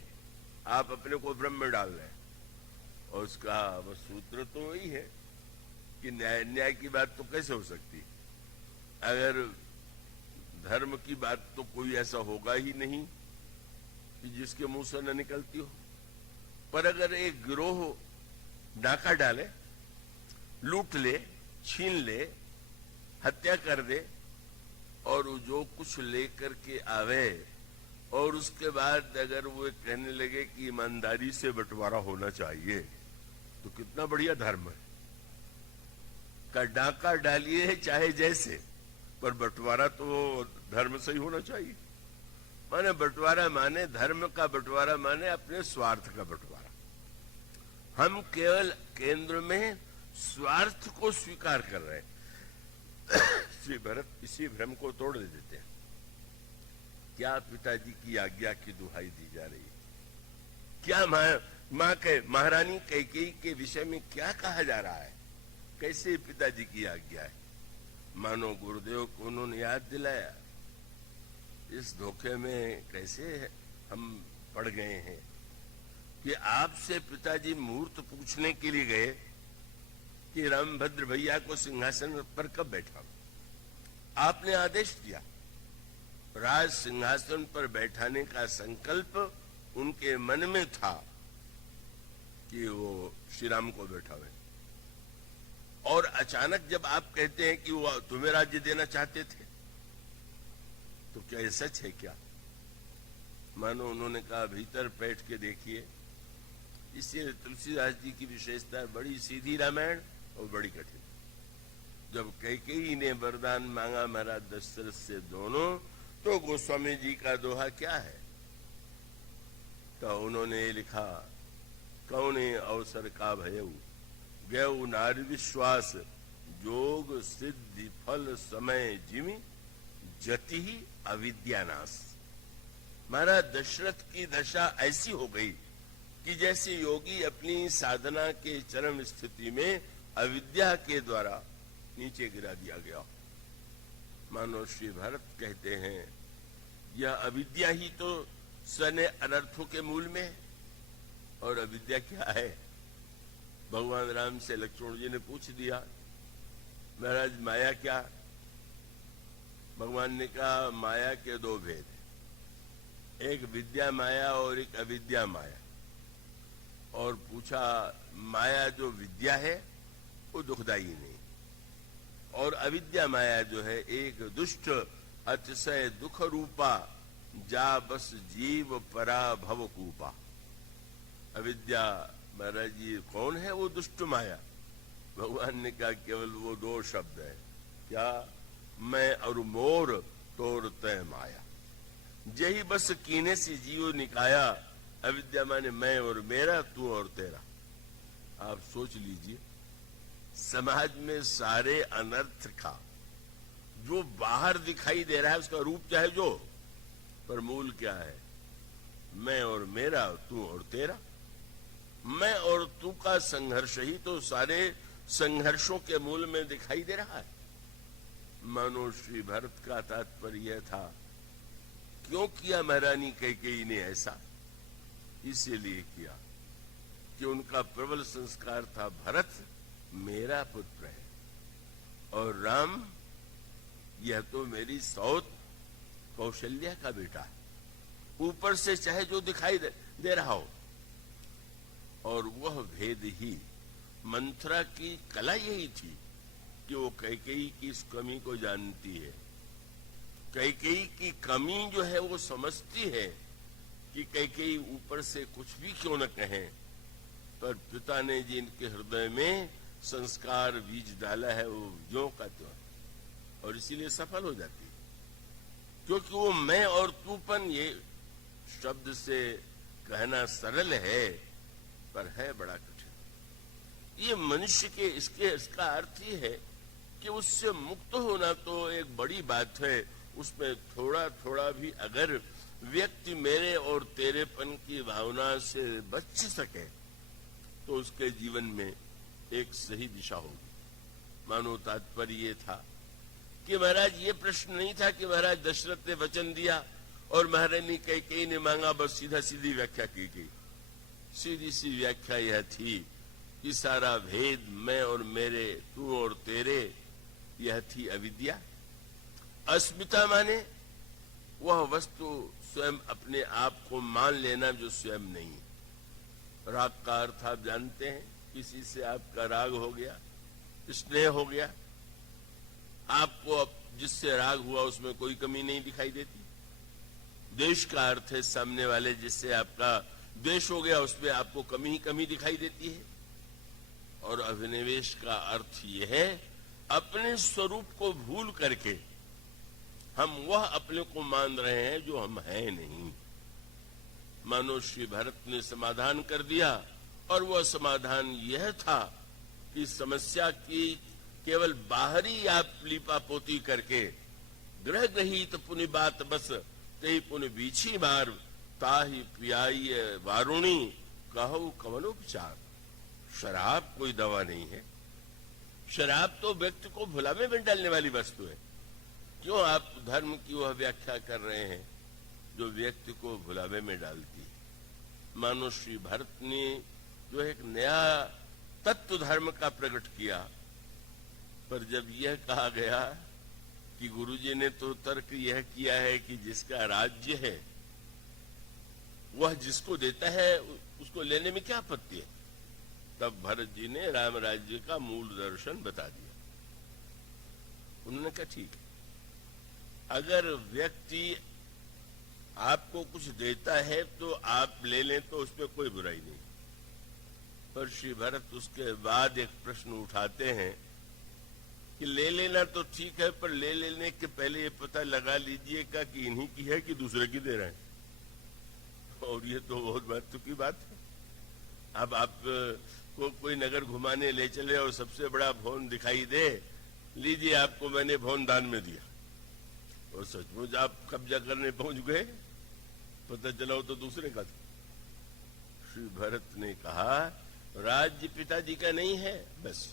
आप अपने को भ्रम में डाल रहे हैं। और उसका सूत्र तो वही है कि न्याय की बात तो कैसे हो सकती? अगर धर्म की बात तो कोई ऐसा होगा ही नहीं कि जिसके मुंह से न निकलती हो। पर अगर एक गिरोह डाका डाले, लूट ले, छीन ले, हत्या कर दे और जो कुछ लेकर के आवे, और उसके बाद अगर वो कहने लगे कि ईमानदारी से बंटवारा होना चाहिए, तो कितना बढ़िया धर्म है। का डाका डालिए चाहे जैसे, पर बंटवारा तो धर्म से ही होना चाहिए। माने बंटवारा माने धर्म का बंटवारा, माने अपने स्वार्थ का बंटवारा। हम केवल केंद्र में स्वार्थ को स्वीकार कर रहे हैं। श्री भरत इसी भ्रम को तोड़ देते हैं। क्या पिताजी की आज्ञा की दुहाई दी जा रही है? क्या माँ के महारानी कैकेयी के विषय में क्या कहा जा रहा है? कैसे पिताजी की आज्ञा है? मानो गुरुदेव को उन्होंने याद दिलाया। इस धोखे में कैसे हम पड़ गए हैं कि आपसे पिताजी मुहूर्त पूछने के लिए गए कि रामभद्र भैया को सिंहासन पर कब बैठा। आपने आदेश दिया, राज सिंहासन पर बैठाने का संकल्प उनके मन में था, कि वो श्री राम को बैठावे। और अचानक जब आप कहते हैं कि वो तुम्हें राज्य देना चाहते थे, तो क्या ये सच है क्या? मानो उन्होंने कहा भीतर बैठ के देखिए। इसलिए तुलसीदास जी की विशेषता है, बड़ी सीधी रामायण और बड़ी कठिन। जब कैकेयी ने वरदान मांगा महाराज दशरथ से दोनों, तो गोस्वामी जी का दोहा क्या है? तो उन्होंने लिखा, कौने अवसर का भयऊ गयऊ नारी विश्वास, जोग सिद्धि फल समय जिमि जति ही अविद्यानाश। महाराज दशरथ की दशा ऐसी हो गई कि जैसे योगी अपनी साधना के चरम स्थिति में अविद्या के द्वारा नीचे गिरा दिया गया। मानो श्री भरत कहते हैं, यह अविद्या ही तो सने अनर्थों के मूल में। और अविद्या क्या है? भगवान राम से लक्ष्मण जी ने पूछ दिया, महाराज माया क्या? भगवान ने कहा, माया के दो भेद हैं, एक विद्या माया और एक अविद्या माया। और पूछा, माया जो विद्या है वो दुखदायी नहीं, और अविद्या माया जो है एक दुष्ट अतिशय दुख रूपा, जा बस जीव परा भव कूपा। अविद्या महाराज जी कौन है वो दुष्ट माया? भगवान ने कहा केवल वो दो शब्द है, क्या? मैं और मोर तोर तय माया। यही बस कीने से जीव निकाया। अविद्या माने मैं और मेरा, तू और तेरा। आप सोच लीजिए, समाज में सारे अनर्थ का जो बाहर दिखाई दे रहा है उसका रूप चाहे जो, पर मूल क्या है? मैं और मेरा, तू और तेरा। मैं और तू का संघर्ष ही तो सारे संघर्षों के मूल में दिखाई दे रहा है। मानो श्री भरत का तात्पर्य यह था, क्यों किया महारानी कैकेयी ने ऐसा? इसीलिए किया कि उनका प्रबल संस्कार था, भरत मेरा पुत्र है और राम यह तो मेरी सौत कौशल्या का बेटा है। ऊपर से चाहे जो दिखाई दे रहा हो। और वह भेद ही मंथरा की कला यही थी कि वो कैकेयी की इस कमी को जानती है। कैकेयी की कमी जो है वो समझती है कि कैकेयी ऊपर से कुछ भी क्यों न कहें, पर पिता ने जिनके हृदय में संस्कार बीज डाला है वो ज्यों का त्यों, और इसीलिए सफल हो जाती है। क्योंकि वो मैं और तूपन ये शब्द से कहना सरल है, पर है बड़ा कठिन। ये मनुष्य के इसका अर्थ ही है कि उससे मुक्त होना तो एक बड़ी बात है। उसमें थोड़ा थोड़ा भी अगर व्यक्ति मेरे और तेरेपन की भावना से बच सके तो उसके जीवन में एक सही दिशा होगी। मानो तात्पर्य ये था कि महाराज ये प्रश्न नहीं था कि महाराज दशरथ ने वचन दिया और महारानी कैकेयी ने मांगा, बस सीधा सीधी व्याख्या की गई। सीधी सी व्याख्या यह थी कि सारा भेद मैं और मेरे, तू और तेरे, यह थी अविद्या। अस्मिता माने वह वस्तु स्वयं अपने आप को मान लेना जो स्वयं नहीं। राग का अर्थ आप जानते हैं, किसी से आपका राग हो गया, स्नेह हो गया, आपको अब जिससे राग हुआ उसमें कोई कमी नहीं दिखाई देती। द्वेष का अर्थ है सामने वाले जिससे आपका द्वेष हो गया उसमें आपको कमी ही कमी दिखाई देती है। और अभिनिवेश का अर्थ यह है अपने स्वरूप को भूल करके हम वह अपने को मान रहे हैं जो हम हैं नहीं। मानो श्री भरत ने समाधान कर दिया, और वह समाधान यह था कि समस्या की केवल बाहरी आप लीपापोती करके ग्रह ग्रहित पुनि बात बस तही पुनि बीछी मार ताही पियाई वारुणी कहो कवनोपचार। शराब कोई दवा नहीं है। शराब तो व्यक्ति को भुलावे में डालने वाली वस्तु है। क्यों आप धर्म की वह व्याख्या कर रहे हैं जो व्यक्ति को भुलावे में डालती है? मानो श्री भरत ने जो एक नया तत्व धर्म का प्रकट किया, पर जब यह कहा गया कि गुरुजी ने तो तर्क यह किया है कि जिसका राज्य है वह जिसको देता है उसको लेने में क्या आपत्ति है, तब भरत जी ने राम राज्य का मूल दर्शन बता दिया। उन्होंने कहा ठीक है, अगर व्यक्ति आपको कुछ देता है तो आप ले लें तो उसमें कोई बुराई नहीं। पर श्री भरत उसके बाद एक प्रश्न उठाते हैं कि ले लेना तो ठीक है, पर ले लेने के पहले ये पता लगा लीजिएगा कि इन्हीं की है कि दूसरे की दे रहे हैं। और ये तो बहुत महत्व की बात है। अब आप को कोई नगर घुमाने ले चले और सबसे बड़ा भवन दिखाई दे, लीजिए आपको मैंने भवन दान में दिया, और सचमुच आप कब्जा करने पहुंच गए, पता चला हो तो दूसरे का था। श्री भरत ने कहा राज्य पिताजी का नहीं है, बस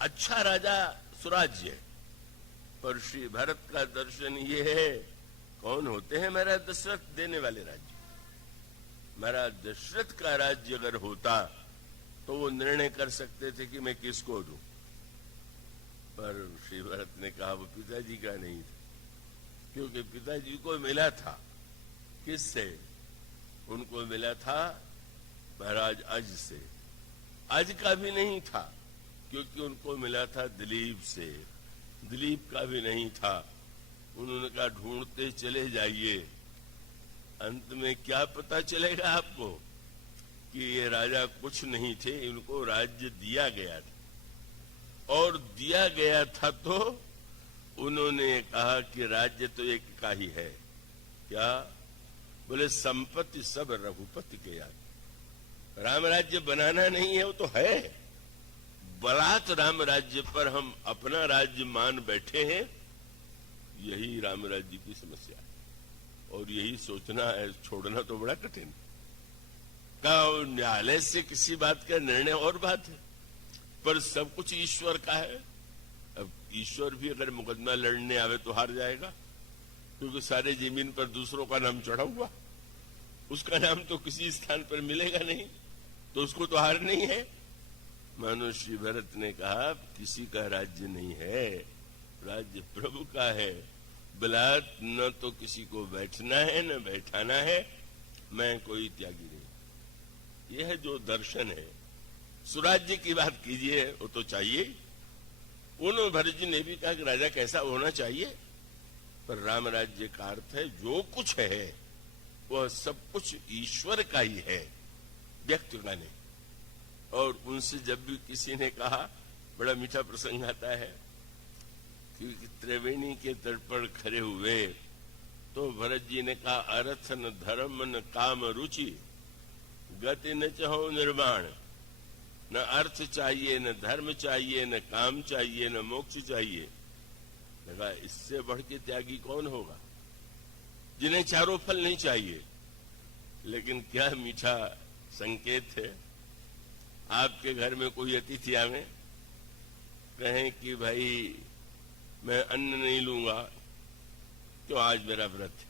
अच्छा राजा सुराज्य है, पर श्री भरत का दर्शन ये है, कौन होते हैं मेरा दशरथ देने वाले राज्य। मेरा दशरथ का राज्य अगर होता तो वो निर्णय कर सकते थे कि मैं किसको दूं, पर श्री भरत ने कहा वो पिताजी का नहीं था, क्योंकि पिताजी को मिला था किससे? उनको मिला था महाराज अज से। अज का भी नहीं था, क्योंकि उनको मिला था दिलीप से। दिलीप का भी नहीं था। उन्होंने कहा ढूंढते चले जाइए, अंत में क्या पता चलेगा आपको कि ये राजा कुछ नहीं थे, इनको राज्य दिया गया था। और दिया गया था तो उन्होंने कहा कि राज्य तो एक का ही है। क्या? बोले संपत्ति सब रघुपति के याद। राम राज्य बनाना नहीं है, वो तो है। बलात् राम राज्य पर हम अपना राज्य मान बैठे हैं, यही राम राज्य की समस्या है। और यही सोचना है, छोड़ना तो बड़ा कठिन। का न्यायालय से किसी बात का निर्णय और बात है, पर सब कुछ ईश्वर का है। अब ईश्वर भी अगर मुकदमा लड़ने आवे तो हार जाएगा, क्योंकि सारे जमीन पर दूसरों का नाम चढ़ा हुआ, उसका नाम तो किसी स्थान पर मिलेगा नहीं, तो उसको तो हार नहीं है। मानो श्री भरत ने कहा किसी का राज्य नहीं है, राज्य प्रभु का है। बलात् न तो किसी को बैठना है न बैठाना है, मैं कोई त्यागी नहीं। यह है जो दर्शन है। सुराज्य की बात कीजिए, वो तो चाहिए। उन भरत जी ने भी कहा कि राजा कैसा होना चाहिए, पर राम राज्य का अर्थ है जो कुछ है वह सब कुछ ईश्वर का ही है, व्यक्ति का नहीं। और उनसे जब भी किसी ने कहा, बड़ा मीठा प्रसंग आता है कि त्रिवेणी के तट पर खड़े हुए तो भरत जी ने कहा अर्थ न धर्म न काम रुचि, गति न चाहो निर्माण। न अर्थ चाहिए, न धर्म चाहिए, न काम चाहिए, न मोक्ष चाहिए। लगा इससे बढ़ के त्यागी कौन होगा, जिन्हें चारों फल नहीं चाहिए। लेकिन क्या मीठा संकेत है। आपके घर में कोई अतिथि आवे, कहें कि भाई मैं अन्न नहीं लूंगा, क्यों, आज मेरा व्रत है,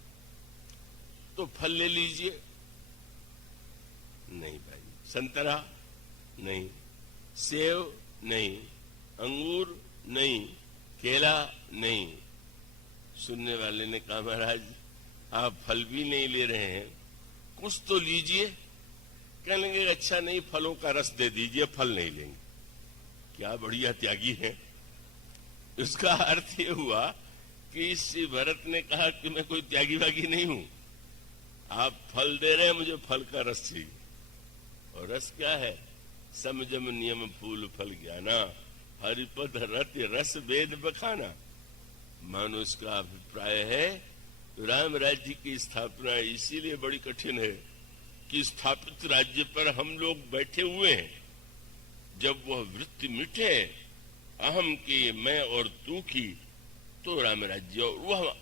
तो फल ले लीजिए। नहीं भाई, संतरा नहीं, सेव नहीं, अंगूर नहीं, केला नहीं। सुनने वाले ने कहा महाराज आप फल भी नहीं ले रहे हैं, कुछ तो लीजिए। कहने लगे अच्छा नहीं, फलों का रस दे दीजिए, फल नहीं लेंगे। क्या बढ़िया त्यागी है। इसका अर्थ ये हुआ कि श्री भरत ने कहा कि मैं कोई त्यागी वागी नहीं हूं, आप फल दे रहे हैं, मुझे फल का रस चाहिए। और रस क्या है? समजम नियम फूल फल ज्ञाना, हरिपद रति रस वेद बखाना। मानो इसका अभिप्राय है राम राज्य की स्थापना इसीलिए बड़ी कठिन है कि स्थापित राज्य पर हम लोग बैठे हुए हैं। जब वह वृत्ति मिटे अहम की, मैं और तू की, तो राम राज्य, और वह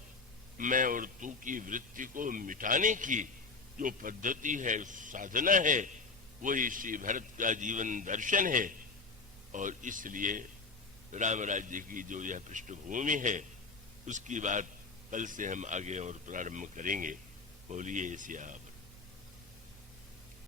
मैं और तू की वृत्ति को मिटाने की जो पद्धति है, साधना है, वही श्री भरत का जीवन दर्शन है। और इसलिए राम राज्य की जो यह पृष्ठभूमि है, उसकी बात कल से हम आगे और प्रारंभ करेंगे। बोलिए सियावर।